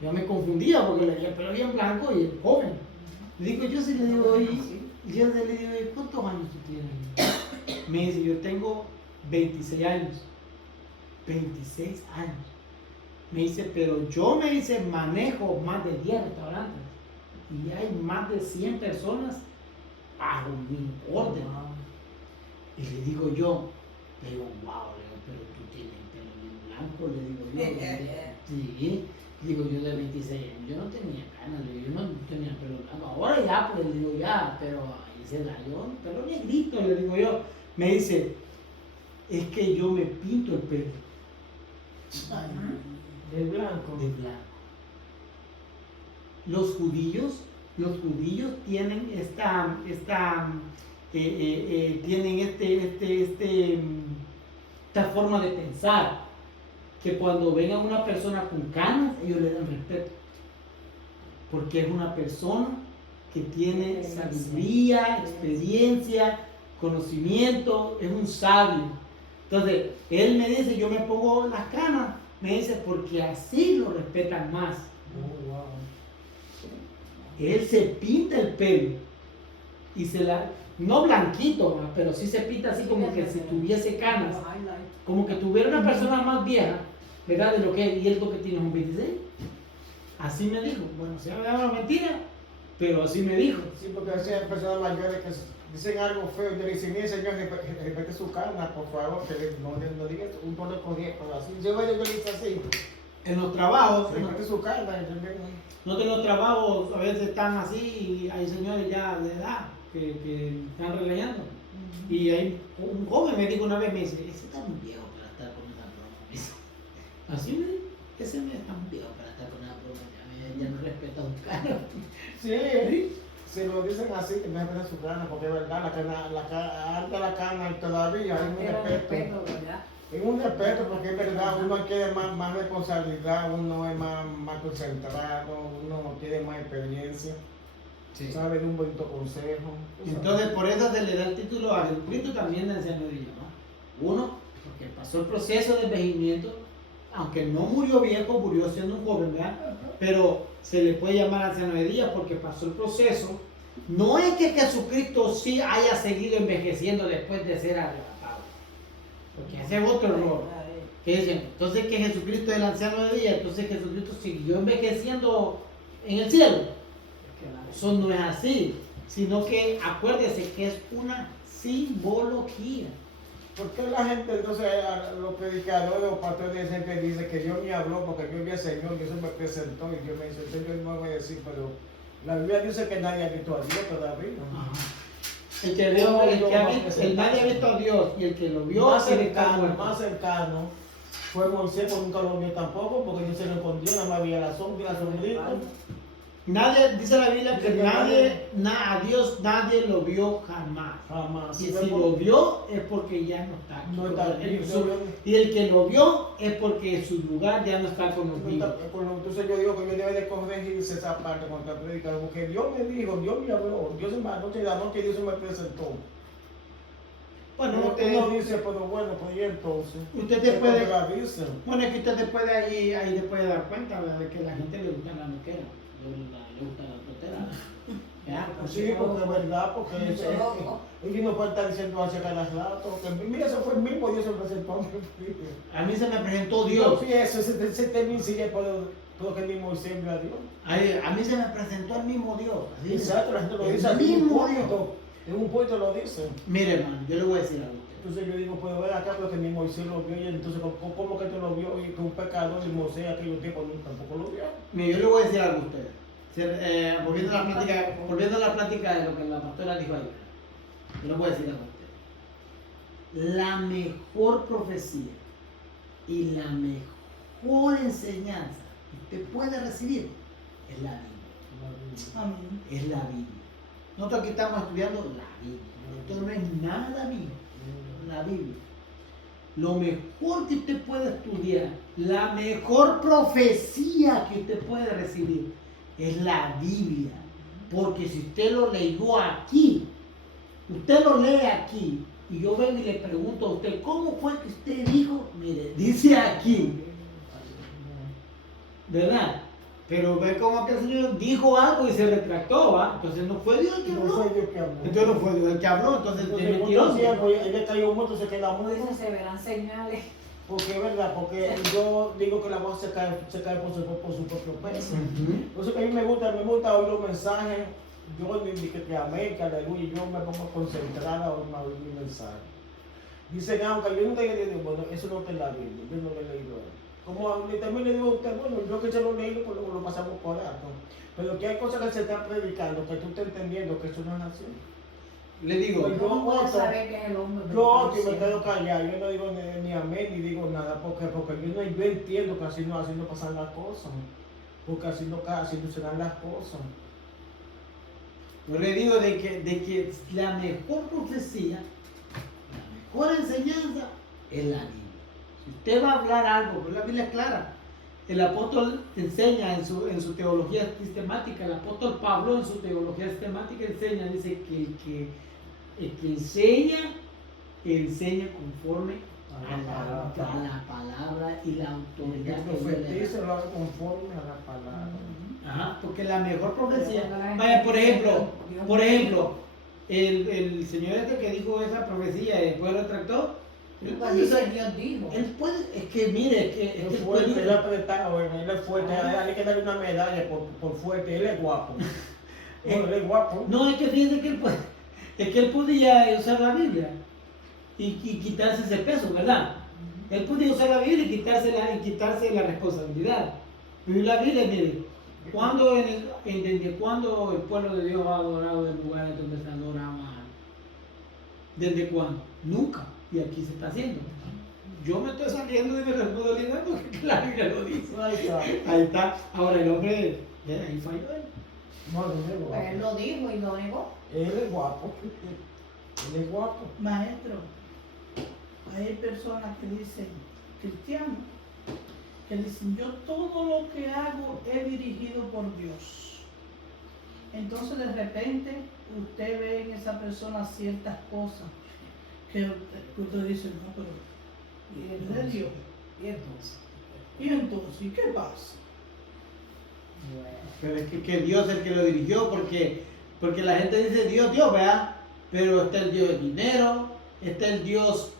Yo me confundía porque le veía el pelo bien blanco y él joven. Le digo, Yossi, le digo, ¿cuántos años tú tienes? Me dice, yo tengo 26 años. 26 años. Me dice, pero yo manejo más de 10 restaurantes y hay más de 100 personas bajo mi orden. Y le digo, wow, pero tú tienes el pelo bien blanco, le digo yo. Sí, digo yo de 26 años, yo no tenía canas, le digo, yo no tenía pelo blanco. Ahora ya, pues le digo ya, pero a esa edad yo, pelo negrito, le digo yo. Me dice, es que yo me pinto el pelo. De blanco. De blanco. Los judíos tienen tienen esta forma de pensar, que cuando ven a una persona con canas, ellos le dan respeto, porque es una persona que tiene sabiduría, experiencia, conocimiento, es un sabio. Entonces, él me dice, yo me pongo las canas, me dice, porque así lo respetan más. Oh, wow. Él se pinta el pelo y no blanquito, pero sí se pinta así como que si tuviese canas, como que tuviera una persona más vieja, ¿verdad? De lo que y él lo que tiene un 26. Así me dijo. Bueno, se me da una mentira, pero así me dijo. Sí, porque a veces hay personas mayores que dicen algo feo y le dicen, mire señor, respete su carne, por favor, que no diga un tono correcto, así. Yo le digo así. En los trabajos, Respete su carne. no tengo trabajos, a veces están así y hay señores ya de edad que están regañando. Y hay un joven me dijo una vez, me dice, ese está muy viejo para estar con esa broma. Así me dijo, ese me está muy viejo para estar con esa broma, ya no respeta un carro. Sí, si lo dicen así, que no respeten su carne, porque es verdad, alta la cana y todavía hay un respeto. Es un respeto, porque es verdad, uno quiere más responsabilidad, uno es más concentrado, uno tiene más experiencia, sabe de un bonito consejo. Entonces, por eso se le da el título a Jesucristo también de anciano de día, ¿no? Uno, porque pasó el proceso de envejecimiento, aunque no murió viejo, murió siendo un joven, ¿verdad? Pero se le puede llamar anciano de día porque pasó el proceso. No es que Jesucristo sí haya seguido envejeciendo después de ser arrebatado. Porque ese es otro error. Que dicen, entonces que Jesucristo es el anciano de día, entonces Jesucristo siguió envejeciendo en el cielo. Eso no es así, sino que acuérdese que es una simbología. ¿Por qué la gente entonces, los predicadores o pastores siempre dicen que Dios me habló porque yo vi al Señor, que eso me presentó y Dios me dice, Señor no voy a decir, pero la Biblia dice que nadie ha visto a Dios todavía? Ajá. Nadie ha visto a Dios y el que lo vio más cercano fue Moisés, porque nunca lo vio tampoco, porque Dios se lo escondió, nada más había la sombrita. Nadie, dice la Biblia que a Dios nadie lo vio jamás. Y si lo vio es porque ya no está aquí. No está aquí. Y el que lo vio es porque su lugar ya no está con los vivos. Entonces yo digo que yo debe de corregirse esa parte contra el predicador, porque Dios me dijo, Dios me habló, Dios en la noche Dios me presentó. Bueno, uno dice, pero bueno, pues y entonces. Usted puede. Bueno, es que usted puede ahí le puede dar cuenta, ¿verdad? De que a la gente le gusta la loquera, le gusta la totera. Sí, porque es verdad, porque ellos no pueden estar diciendo hacia cada rato. Mira, eso fue el mismo Dios se presentó. A mí se me presentó Dios. Sí, ese término sigue por lo que el mismo siempre a Dios. A mí se me presentó el mismo Dios. Así exacto, la gente lo dice. El mismo Dios. En un punto lo dice. Mire, hermano, yo le voy a decir algo. Entonces yo digo, puedo ver acá porque mi Moisés lo vio y entonces ¿cómo que tú lo vio y que un pecador y Moisés aquellos tiempos tampoco lo vio? Mire, yo le voy a decir algo a ustedes. Volviendo a la plática de lo que la pastora dijo ayer. Yo le voy a decir algo a ustedes. La mejor profecía y la mejor enseñanza que usted puede recibir es la Biblia. Amén. Es la Biblia. Nosotros aquí estamos estudiando la Biblia. Esto no es nada mío, la Biblia. Lo mejor que usted puede estudiar, la mejor profecía que usted puede recibir es la Biblia. Porque si usted lo leyó aquí, usted lo lee aquí, y yo vengo y le pregunto a usted, ¿cómo fue que usted dijo? Mire, dice aquí, ¿verdad? Pero ve cómo que el Señor dijo algo y se retractó, ¿va? Entonces no fue Dios el que No habló. fue Dios que habló. Entonces no fue Dios el que habló, entonces Entonces, es mentiroso. él le cayó muerto, se queda Como muerto. dicen, se verán señales. Porque es verdad, porque yo digo que la voz se cae por su propio peso. Por eso que a mí me gusta oír los mensajes. Yo ni que te amé, que aleluya, yo me pongo concentrada a oír mi mensaje. Dicen, aunque yo nunca he leído, bueno, eso no está en la Biblia, yo no lo he leído. Como también le digo a usted, bueno, yo que se lo leí, pues lo pasamos por alto. Pero que hay cosas que se están predicando, que tú estás entendiendo que eso no es así. Le digo, Yo ¿Cómo puedes otro, saber que es el hombre? yo me quedo callado, yo no digo ni amén ni digo nada, porque yo entiendo que así no pasan las cosas, porque así no se dan las cosas. yo le digo de que la mejor profecía, la mejor enseñanza es la Biblia. Si usted va a hablar algo, pues la Biblia es clara. El apóstol enseña en su teología sistemática, el apóstol Pablo en su teología sistemática enseña, dice que el que enseña conforme a la palabra y la autoridad El que Dios le da. profetiza lo hace conforme a la palabra. Ajá, porque la mejor profecía, Pero cuando la gente vaya, por dice, ejemplo, el señor este que dijo esa profecía y después lo retractó, él Pues puede dice, usar- Dios dijo. él puede, es que mire, es que Él es él fuerte, puede- él es apretado, él es fuerte, hay que darle una medalla por fuerte, él es guapo. Él es guapo. no, es que fíjense que él podía usar la Biblia y quitarse ese peso, ¿verdad? Él podía usar la Biblia y quitarse la responsabilidad. Pero la Biblia, mire, ¿desde cuándo el pueblo de Dios ha adorado en lugares donde se adoraba? ¿Desde cuándo? Nunca. Y aquí se está haciendo. Yo me estoy saliendo de mi responsabilidad porque la Biblia lo dice. Ahí está. Ahí está. Ahora el hombre, ahí falló él. No, él es Pues él guapo. lo dijo y lo negó. Él es guapo. Él es guapo. Maestro, hay personas que dicen, cristianos, que dicen, yo todo lo que hago es dirigido por Dios. Entonces de repente usted ve en esa persona ciertas cosas que usted dice, no, pero Y ¿es de Dios? Y entonces. ¿Y entonces qué pasa? Pero es que Dios es el que lo dirigió, porque la gente dice Dios, ¿verdad? Pero está el Dios del dinero, está el Dios.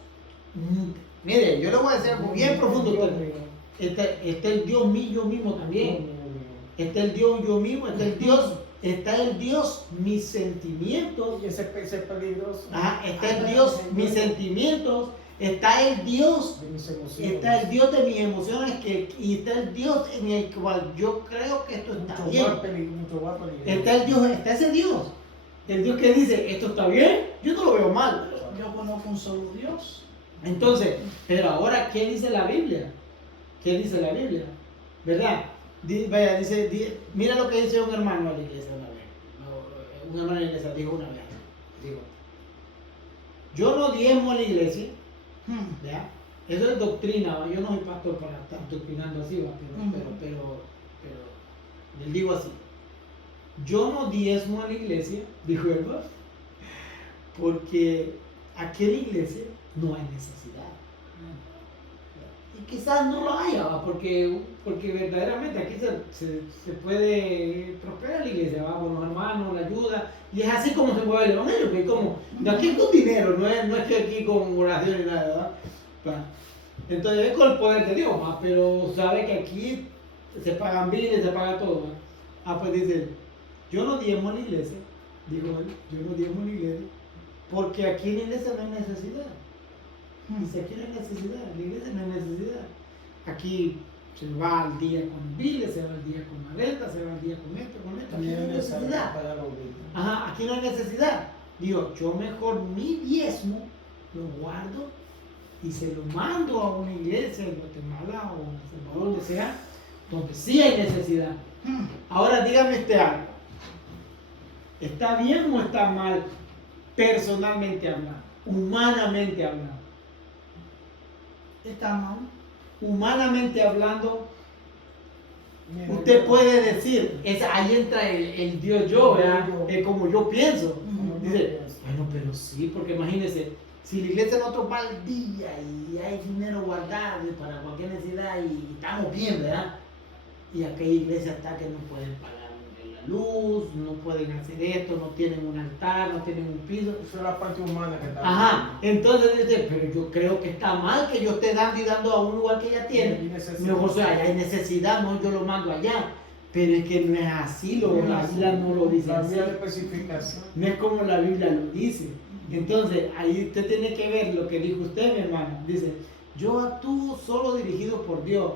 Mire, yo le voy a decir algo bien profundo a usted. Está el Dios mío, yo mismo también. Está el Dios yo mismo, está el Dios mis sentimientos. Y ese es peligroso. Ajá, está el Dios mis sentimientos. Está el Dios. De mis emociones. Está el Dios de mis emociones y está el Dios en el cual yo creo que esto está bien. Mucho más peligroso. Está el Dios, está ese Dios. El Dios que dice, esto está bien, yo no lo veo mal. Yo conozco un solo Dios. Entonces, pero ahora, ¿qué dice la Biblia? ¿Qué dice la Biblia? ¿Verdad? Mira lo que dice un hermano a la iglesia una vez. Un hermano de la iglesia dijo una vez. Digo, yo no diezmo a la iglesia. ¿Ya? Eso es doctrina, ¿va? Yo no soy pastor para estar doctrinando así, ¿va? Pero les digo así, yo no diezmo a la iglesia, dijo él, ¿va? Porque aquí en la iglesia no hay necesidad. Y quizás no lo haya, ¿va? Porque verdaderamente aquí se puede prosperar la iglesia, ¿va? Con los hermanos, la ayuda, y es así como se mueve el evangelio, que como, de aquí con dinero, no es que aquí con oración ni nada, ¿verdad? ¿Va? Entonces es con el poder de Dios, ¿va? Pero sabe que aquí se pagan biles, se paga todo, ¿va? Pues dice, yo no diezmo a la iglesia, dijo él, yo no diezmo a la iglesia, porque aquí en la iglesia no hay necesidad. Dice, aquí no hay necesidad, en la iglesia no hay necesidad. Aquí se va al día con biles, se va al día con la renta, se va al día con esto, aquí no hay necesidad. Ajá, aquí no hay necesidad. Digo, yo mejor mi diezmo lo guardo y se lo mando a una iglesia en Guatemala o en El Salvador, donde sea, donde sí hay necesidad. Ahora dígame usted algo. ¿Está bien o está mal personalmente hablando? Humanamente hablando. Está mal. Humanamente hablando, Mire, usted yo- puede decir, ahí entra el Dios yo, ¿verdad? Yo. Es como yo pienso. como yo Dice, pienso. bueno, pero sí, porque imagínese, si la iglesia en otro mal día y hay dinero guardado para cualquier necesidad y estamos bien, ¿verdad? Y aquella iglesia está que no pueden pagar la luz, no pueden hacer esto, no tienen un altar, no tienen un piso. Eso es la parte humana que está. Ajá, entonces dice, pero yo creo que está mal que yo esté dando y dando a un lugar que ella Y tiene. necesidad. No, o sea, allá hay necesidad, no, yo lo mando allá. Pero es que no es así, la Biblia no lo dice La así. Biblia de especificación. No es como la Biblia lo dice. Entonces, ahí usted tiene que ver lo que dijo usted, mi hermano. Dice, yo actúo solo dirigido por Dios,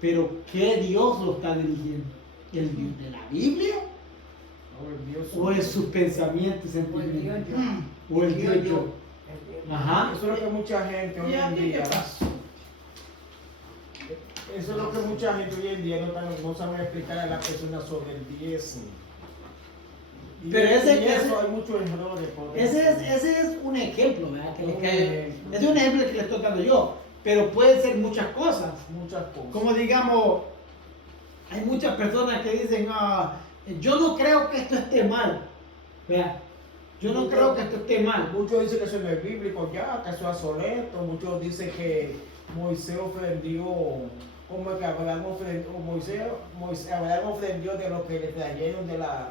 pero ¿qué Dios lo está dirigiendo? ¿El Dios de la Biblia? Oh, el Dios ¿O es sus pensamientos, O el Dios sentimientos? yo. ¿O el Dios yo? El Dios. Ajá. Eso es lo que mucha gente hoy ¿Y a en ti qué día. pasó? Eso es lo que mucha gente hoy en día no sabe explicar a las personas sobre el diezmo. Y Pero y ese- eso hay muchos errores. por Ese eso. es un ejemplo, ¿verdad? Que le Un cae- ejemplo. es un ejemplo que le estoy dando yo. Pero puede ser muchas cosas. Muchas cosas. Como digamos, hay muchas personas que dicen, yo no creo que esto esté mal. Vea, yo no creo que esto esté mal. Muchos dicen que eso no es bíblico ya, que eso es obsoleto. Muchos dicen que Moisés ofendió, como que Abraham ofendió, Abraham ofendió de lo que le trajeron de la.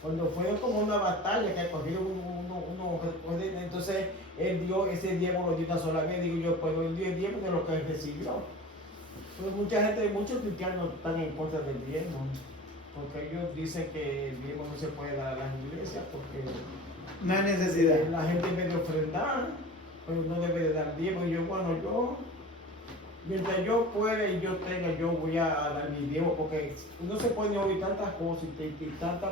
Cuando fue como una batalla que cogieron entonces él dio ese diezmo, lo dio una sola vez. Digo yo, pero él dio el diezmo de lo que él recibió. Pues mucha gente, muchos cristianos están en contra del diezmo, porque ellos dicen que el diezmo no se puede dar a las iglesias, porque No hay necesidad. la gente debe de ofrendar, pero no debe de dar diezmo. Y yo, bueno, mientras yo pueda y yo tenga, yo voy a dar mi diezmo, porque uno se puede oír tantas cosas y tantas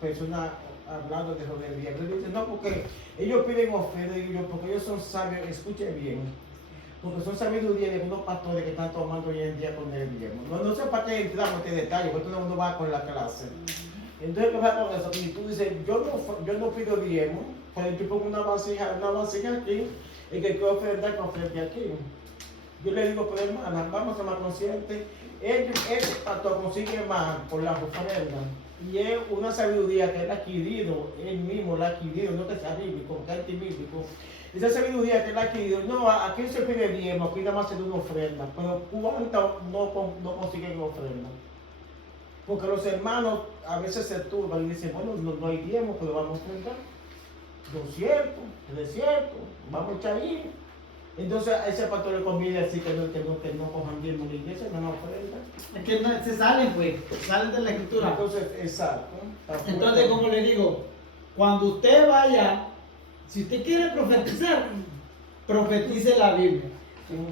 personas hablando de lo del diezmo. Entonces dicen, no, porque ellos piden ofrenda, digo yo, porque ellos son sabios, escuchen bien, porque son sabiduría de unos pastores que están tomando hoy en día con el diezmo. No sé para qué entramos en este detalle, porque todo el mundo va con la clase. Entonces, ¿qué pasa con eso? Y tú dices, yo no pido diezmo, pero yo pongo una vasija aquí, y que quiero ofrendar, que ofrende aquí. Yo le digo, pero hermana, vamos a ser más conscientes. Este pastor consigue más por la ofrenda. Y es una sabiduría que él ha adquirido, él mismo la ha adquirido, no que sea bíblico, que es antibíblico. Esa sabiduría que él ha adquirido, no, aquí se pide diezmo, aquí nada más se da una ofrenda, pero ¿cuántos no consiguen ofrenda? Porque los hermanos a veces se turban y dicen, bueno, no hay diezmo, pero vamos a ofrendar. 200, 300, vamos a echar ahí. Entonces a ese pastor le conviene decir que no cojan diezmo en la iglesia, no ofrenda. Es que no, se salen, pues, salen de la escritura. Entonces, exacto. Entonces, como le digo, cuando usted vaya, si usted quiere profetizar, profetice la Biblia.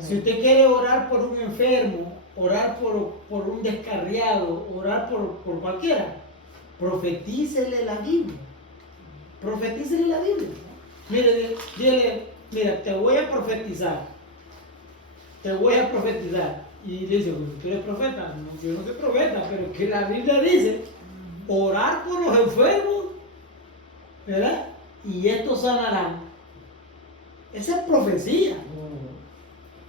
Si usted quiere orar por un enfermo, orar por un descarriado, orar por cualquiera, profetícele la Biblia. Profetícele la Biblia. Mire, dile, mira, te voy a profetizar. Te voy a profetizar. Y le dice, bueno, ¿tú eres profeta? No, yo no soy profeta, pero que la Biblia dice, orar por los enfermos, ¿verdad? Y estos sanarán. Esa es profecía.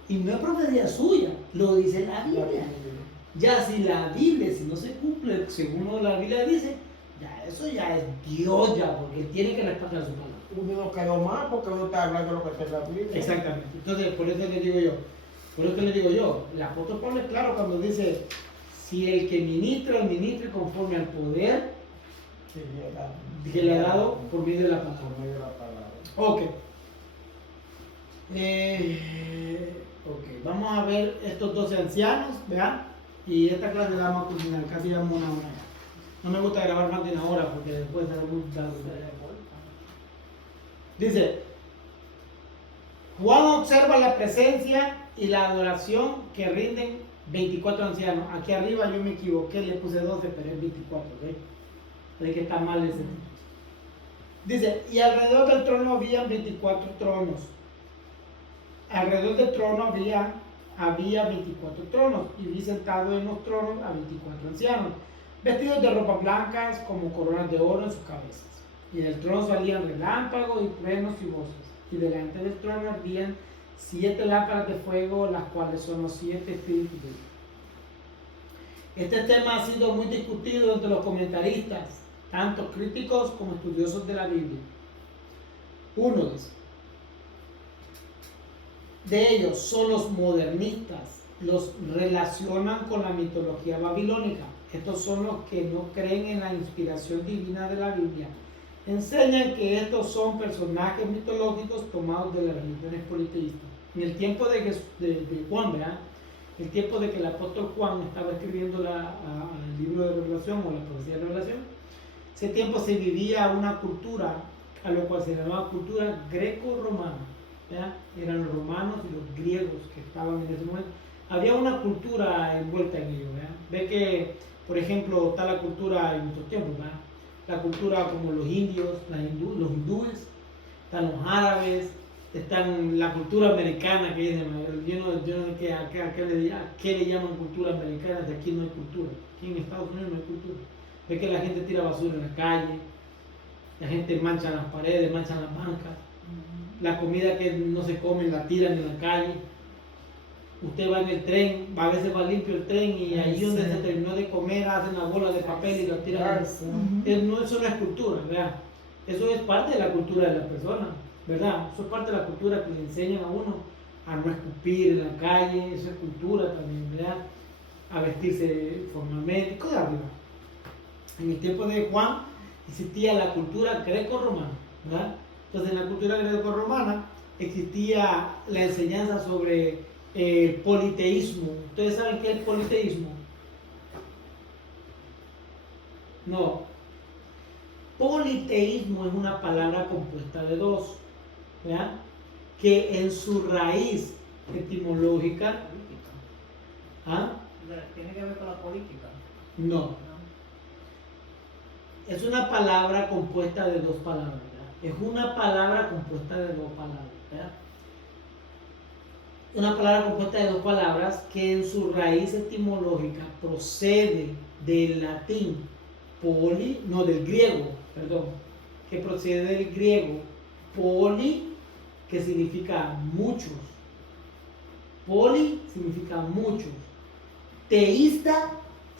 Y no es profecía suya, lo dice la Biblia. Ya si la Biblia, si no se cumple según la Biblia dice, ya eso ya es Dios ya, porque Él tiene que respetar su palabra. Uno no quedó más porque uno está hablando de lo que está en la Biblia. Exactamente. Entonces, por eso le digo yo, el apóstol Pablo es claro cuando dice, si el que ministra, ministre conforme al poder que le ha dado por medio de la palabra. Por medio de la palabra. Ok. Ok, vamos a ver estos 12 ancianos, ¿verdad? Y esta clase la vamos a culminar, casi llevamos una hora. No me gusta grabar más de una hora porque después será muy tarde. Dice, Juan observa la presencia y la adoración que rinden 24 ancianos. Aquí arriba yo me equivoqué, le puse 12, pero es 24, ¿ok? Es que está mal ese. Dice, y alrededor del trono había 24 tronos. Alrededor del trono había 24 tronos, y vi sentado en los tronos a 24 ancianos, vestidos de ropas blancas como coronas de oro en sus cabezas. Y del trono salían relámpagos y truenos y voces. Y delante del trono ardían 7 lámparas de fuego, las cuales son los 7 espíritus de Dios. Este tema ha sido muy discutido entre los comentaristas, tanto críticos como estudiosos de la Biblia. Uno de ellos son los modernistas, los relacionan con la mitología babilónica. Estos son los que no creen en la inspiración divina de la Biblia. Enseñan que estos son personajes mitológicos tomados de las religiones politeístas. En el tiempo de Juan, ¿verdad? El tiempo de que el apóstol Juan estaba escribiendo el libro de Revelación o la profecía de Revelación, ese tiempo se vivía una cultura a lo cual se llamaba cultura greco-romana. Eran los romanos y los griegos que estaban en ese momento. Había una cultura envuelta en ello. Ve que, por ejemplo, está la cultura en nuestros tiempos, ¿verdad? La cultura como los indios, los hindúes, están los árabes, están la cultura americana, que yo no sé a qué le llaman cultura americana, de aquí no hay cultura, aquí en Estados Unidos no hay cultura. Ve que la gente tira basura en la calle, la gente mancha las paredes, mancha las bancas, la comida que no se come la tiran en la calle. Usted va en el tren, a veces va limpio el tren y ahí donde se terminó de comer hacen la bola de papel y la tiran. Eso no es cultura, ¿verdad? Eso es parte de la cultura de la persona, ¿verdad? Eso es parte de la cultura que le enseñan a uno a no escupir en la calle, eso es cultura también, ¿verdad? A vestirse formalmente, cosas así. En el tiempo de Juan existía la cultura greco-romana, ¿verdad? Entonces en la cultura greco-romana existía la enseñanza sobre el politeísmo. ¿Ustedes saben qué es el politeísmo? No. Politeísmo es una palabra compuesta de dos, ¿verdad? Que en su raíz etimológica, ¿ah? ¿Tiene que ver con la política? No. Es una palabra compuesta de dos palabras, ¿verdad? Es una palabra compuesta de dos palabras, ¿verdad? Una palabra compuesta de dos palabras que en su raíz etimológica procede del latín, del griego, perdón, que procede del griego, poli, que significa muchos. Poli significa muchos. Teísta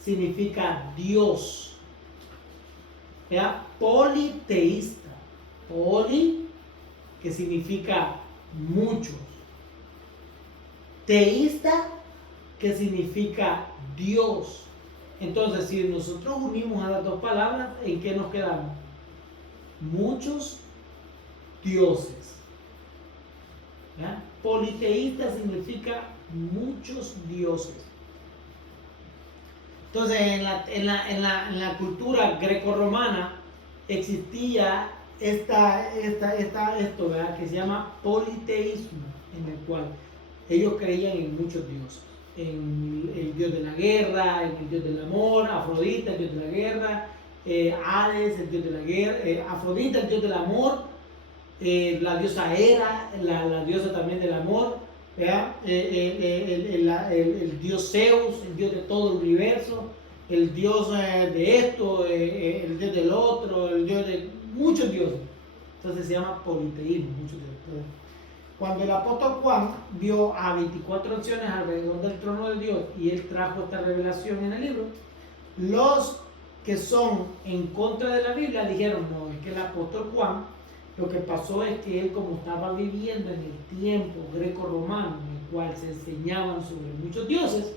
significa Dios. ¿Verdad? Politeísta. Poli, que significa muchos. Teísta, que significa Dios. Entonces, si nosotros unimos a las dos palabras, ¿en qué nos quedamos? Muchos dioses. ¿Verdad? Politeísta significa muchos dioses. Entonces, en la cultura grecorromana existía esto, ¿verdad? Que se llama politeísmo, en el cual ellos creían en muchos dioses. En el dios de la guerra, en el dios del amor, Afrodita, el dios de la guerra, Hades, el dios de la guerra, Afrodita, el dios del amor, la diosa Hera, la diosa también del amor, el dios Zeus, el dios de todo el universo, el dios de esto, el dios del otro, el dios de muchos dioses. Entonces se llama politeísmo, muchos dioses. Cuando el apóstol Juan vio a 24 ancianos alrededor del trono de Dios y él trajo esta revelación en el libro, los que son en contra de la Biblia dijeron: no, es que el apóstol Juan, lo que pasó es que él, como estaba viviendo en el tiempo greco-romano en el cual se enseñaban sobre muchos dioses,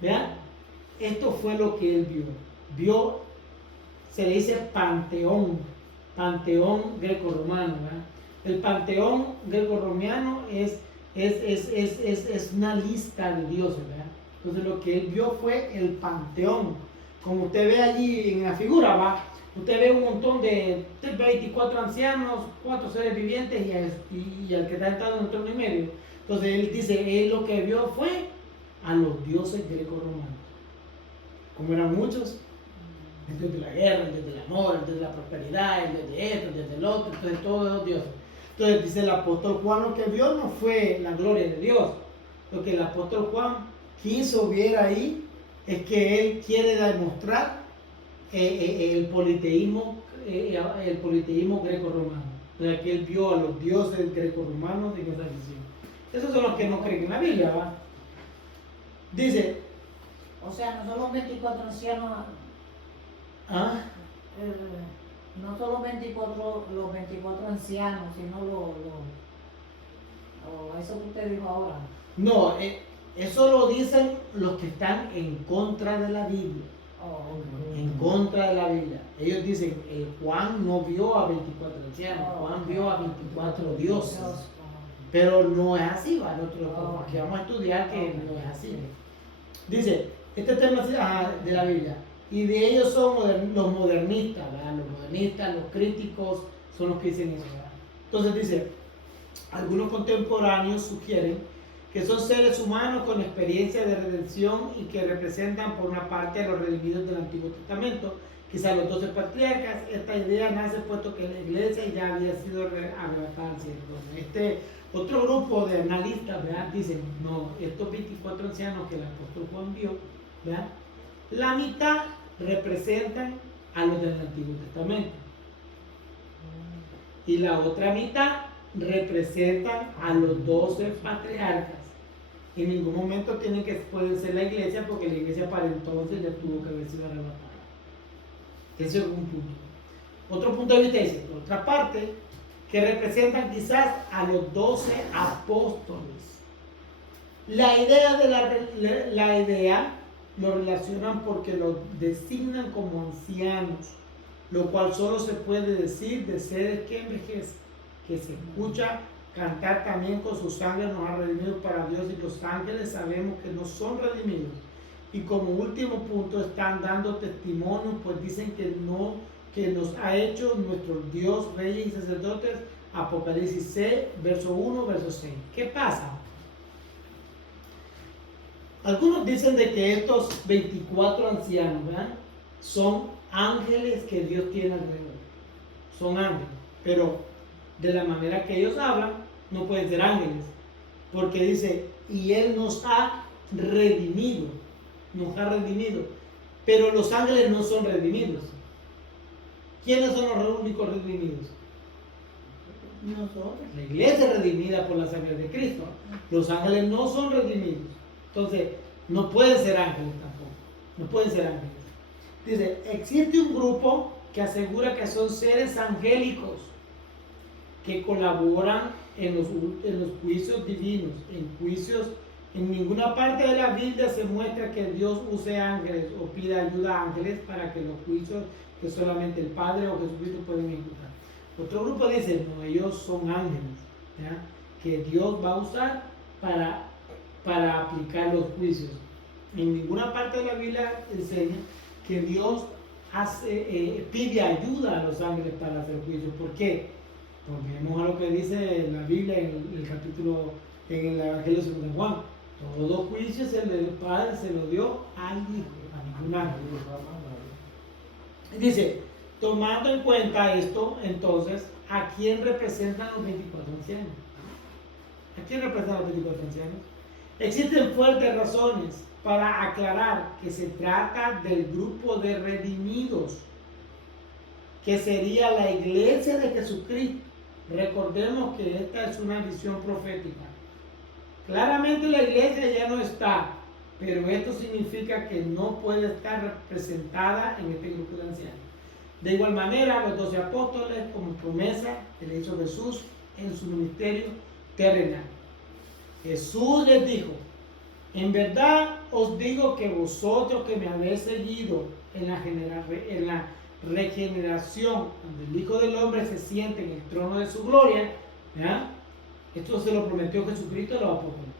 ¿vean? Esto fue lo que él vio, se le dice panteón greco-romano, ¿verdad? El panteón greco-romano es una lista de dioses, ¿verdad? Entonces lo que él vio fue el panteón. Como usted ve allí en la figura, ¿va? Usted ve un montón de 24 ancianos, 4 seres vivientes y al que está sentado en el trono y medio. Entonces él dice, él lo que vio fue a los dioses greco-romanos. Como eran muchos, el dios de la guerra, el dios del amor, el dios de la prosperidad, el dios de esto, el dios del otro, entonces todos los dioses. Entonces dice el apóstol Juan, lo que vio no fue la gloria de Dios. Lo que el apóstol Juan quiso ver ahí es que él quiere demostrar el politeísmo greco-romano. O sea, que él vio a los dioses greco-romanos en esa visión. Esos son los que no creen en la Biblia, ¿va? Dice, O sea, no solo 24 ancianos, ¿ah? no solo 24, los 24 ancianos, sino eso que usted dijo ahora. No, eso lo dicen los que están en contra de la Biblia. En contra de la Biblia. Ellos dicen, Juan no vio a 24 ancianos, Juan vio a 24 dioses. Pero no es así, ¿va? Nosotros que vamos a estudiar que no es así. Dice, este tema de la Biblia, y de ellos son los modernistas, ¿verdad? Los modernistas, los críticos, son los que dicen eso, ¿verdad? Entonces dice, algunos contemporáneos sugieren que son seres humanos con experiencia de redención y que representan por una parte a los redimidos del Antiguo Testamento, quizás los 12 patriarcas. Esta idea nace puesto que la iglesia ya había sido arrebatada al cielo. Este otro grupo de analistas, ¿verdad? Dicen, no, estos 24 ancianos que el apóstol Juan vio, ¿verdad? La mitad representan a los del Antiguo Testamento y la otra mitad representan a los 12 patriarcas. En ningún momento pueden ser la iglesia, porque la iglesia para entonces ya tuvo que haber sido arrebatada. Ese es un punto. Otro punto de vista dice, por otra parte, que representan quizás a los 12 apóstoles. La idea lo relacionan porque los designan como ancianos, lo cual solo se puede decir de seres que envejecen, que se escucha cantar también con su sangre nos ha redimido para Dios, y los ángeles sabemos que no son redimidos. Y como último punto están dando testimonio, pues dicen que nos ha hecho nuestro Dios, reyes y sacerdotes. Apocalipsis 6, verso 1, verso 6. ¿Qué pasa? Algunos dicen de que estos 24 ancianos, ¿verdad?, son ángeles que Dios tiene alrededor. Son ángeles, pero de la manera que ellos hablan, no pueden ser ángeles, porque dice, y Él nos ha redimido, pero los ángeles no son redimidos. ¿Quiénes son los únicos redimidos? Nosotros. La iglesia es redimida por la sangre de Cristo. Los ángeles no son redimidos. Entonces, no pueden ser ángeles tampoco. No pueden ser ángeles. Dice, existe un grupo que asegura que son seres angélicos que colaboran en los juicios divinos, en ninguna parte de la Biblia se muestra que Dios use ángeles o pida ayuda a ángeles para que los juicios que solamente el Padre o Jesucristo pueden ejecutar. Otro grupo dice, no, ellos son ángeles, ¿ya?, que Dios va a usar para aplicar los juicios. En ninguna parte de la Biblia enseña que Dios pide ayuda a los ángeles para hacer juicios. ¿Por qué? Volvemos a lo que dice la Biblia en el Evangelio según Juan. Todo juicio el Padre se lo dio al Hijo, a ningún ángel. Dice, tomando en cuenta esto, entonces, ¿a quién representan los 24 ancianos? ¿A quién representan los 24 ancianos? Existen fuertes razones para aclarar que se trata del grupo de redimidos, que sería la iglesia de Jesucristo. Recordemos que esta es una visión profética. Claramente la iglesia ya no está, pero esto significa que no puede estar representada en este grupo de ancianos. De igual manera, los 12 apóstoles, como promesa que le hizo Jesús en su ministerio terrenal. Jesús les dijo, en verdad os digo que vosotros que me habéis seguido en la regeneración, cuando el Hijo del Hombre se siente en el trono de su gloria, ¿ya?, esto se lo prometió Jesucristo a los apóstoles,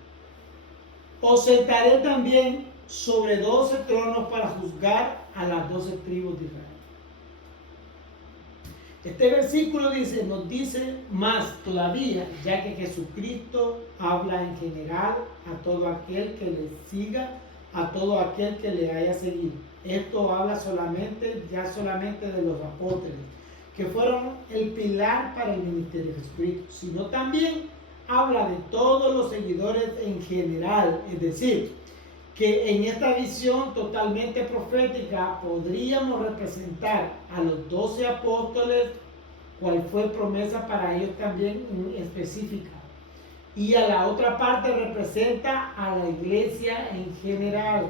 os sentaré también sobre 12 tronos para juzgar a las 12 tribus de Israel. Este versículo nos dice más todavía, ya que Jesucristo habla en general a todo aquel que le siga, a todo aquel que le haya seguido. Esto habla solamente de los apóstoles, que fueron el pilar para el ministerio de Jesucristo, sino también habla de todos los seguidores en general, es decir, que en esta visión totalmente profética podríamos representar a los 12 apóstoles, cual fue promesa para ellos también específica. Y a la otra parte representa a la iglesia en general.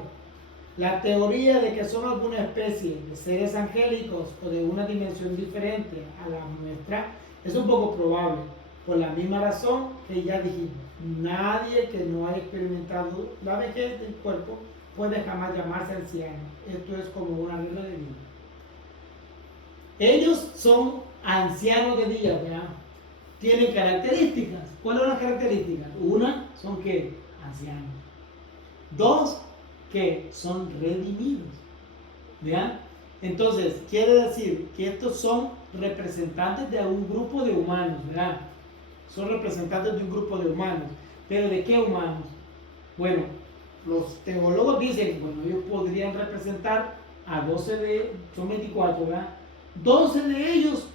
La teoría de que son alguna especie de seres angélicos o de una dimensión diferente a la nuestra es un poco probable, por la misma razón que ya dijimos. Nadie que no haya experimentado la vejez del cuerpo puede jamás llamarse anciano. Esto es como una regla de vida. Ellos son ancianos de día, ¿verdad? Tienen características. ¿Cuáles son las características? Una, son que ancianos. Dos, que son redimidos. ¿Vean? Entonces, quiere decir que estos son representantes de un grupo de humanos, ¿verdad? Son representantes de un grupo de humanos. ¿Pero de qué humanos? Bueno, los teólogos dicen, bueno, ellos podrían representar a 12 de, son 24, ¿verdad? 12 de ellos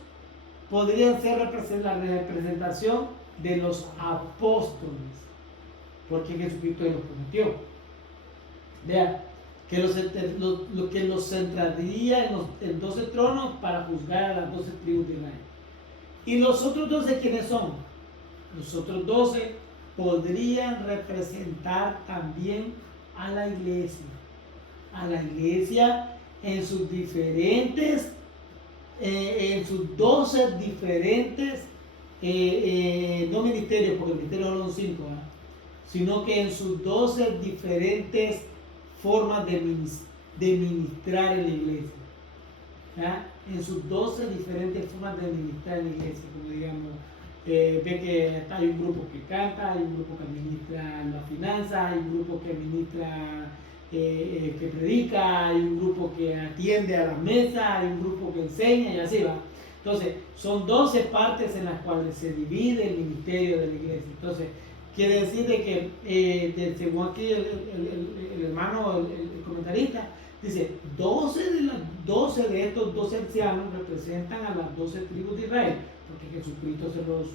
podrían ser la representación de los apóstoles, porque Jesucristo los prometió. Vean, que los centraría en 12 tronos para juzgar a las 12 tribus de Israel. ¿Y los otros 12 quiénes son? Los otros 12 podrían representar también a la iglesia en sus diferentes, en sus 12 diferentes, no ministerios, porque el ministerio no son 5, ¿eh? Sino que en sus 12 diferentes formas de ministrar en la iglesia. ¿Ya? En sus 12 diferentes formas de ministrar en la iglesia, como digamos, ve que hay un grupo que canta, hay un grupo que administra la finanza, hay un grupo que administra, que predica, hay un grupo que atiende a la mesa, hay un grupo que enseña y así va. Entonces, son 12 partes en las cuales se divide el ministerio de la iglesia. Entonces, quiere decir de que, según aquí el hermano, el comentarista, dice, 12 de estos 12 ancianos representan a las 12 tribus de Israel, porque Jesucristo se los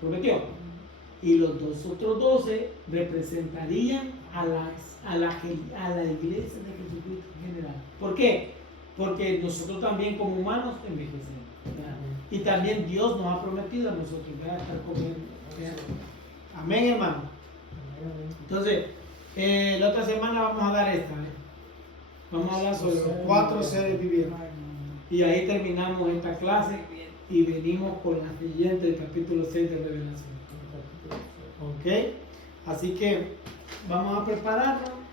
prometió. Y los otros 12 representarían a la iglesia de Jesucristo en general. ¿Por qué? Porque nosotros también como humanos envejecemos, ¿verdad? Y también Dios nos ha prometido a nosotros, ¿verdad?, estar comiendo, ¿verdad? Amén, hermano. Entonces, la otra semana vamos a dar esta, ¿eh? Vamos a hablar sobre los 4 seres vivientes. Y ahí terminamos esta clase y venimos con la siguiente, el capítulo 6 de Revelación. ¿Ok? Así que vamos a prepararnos.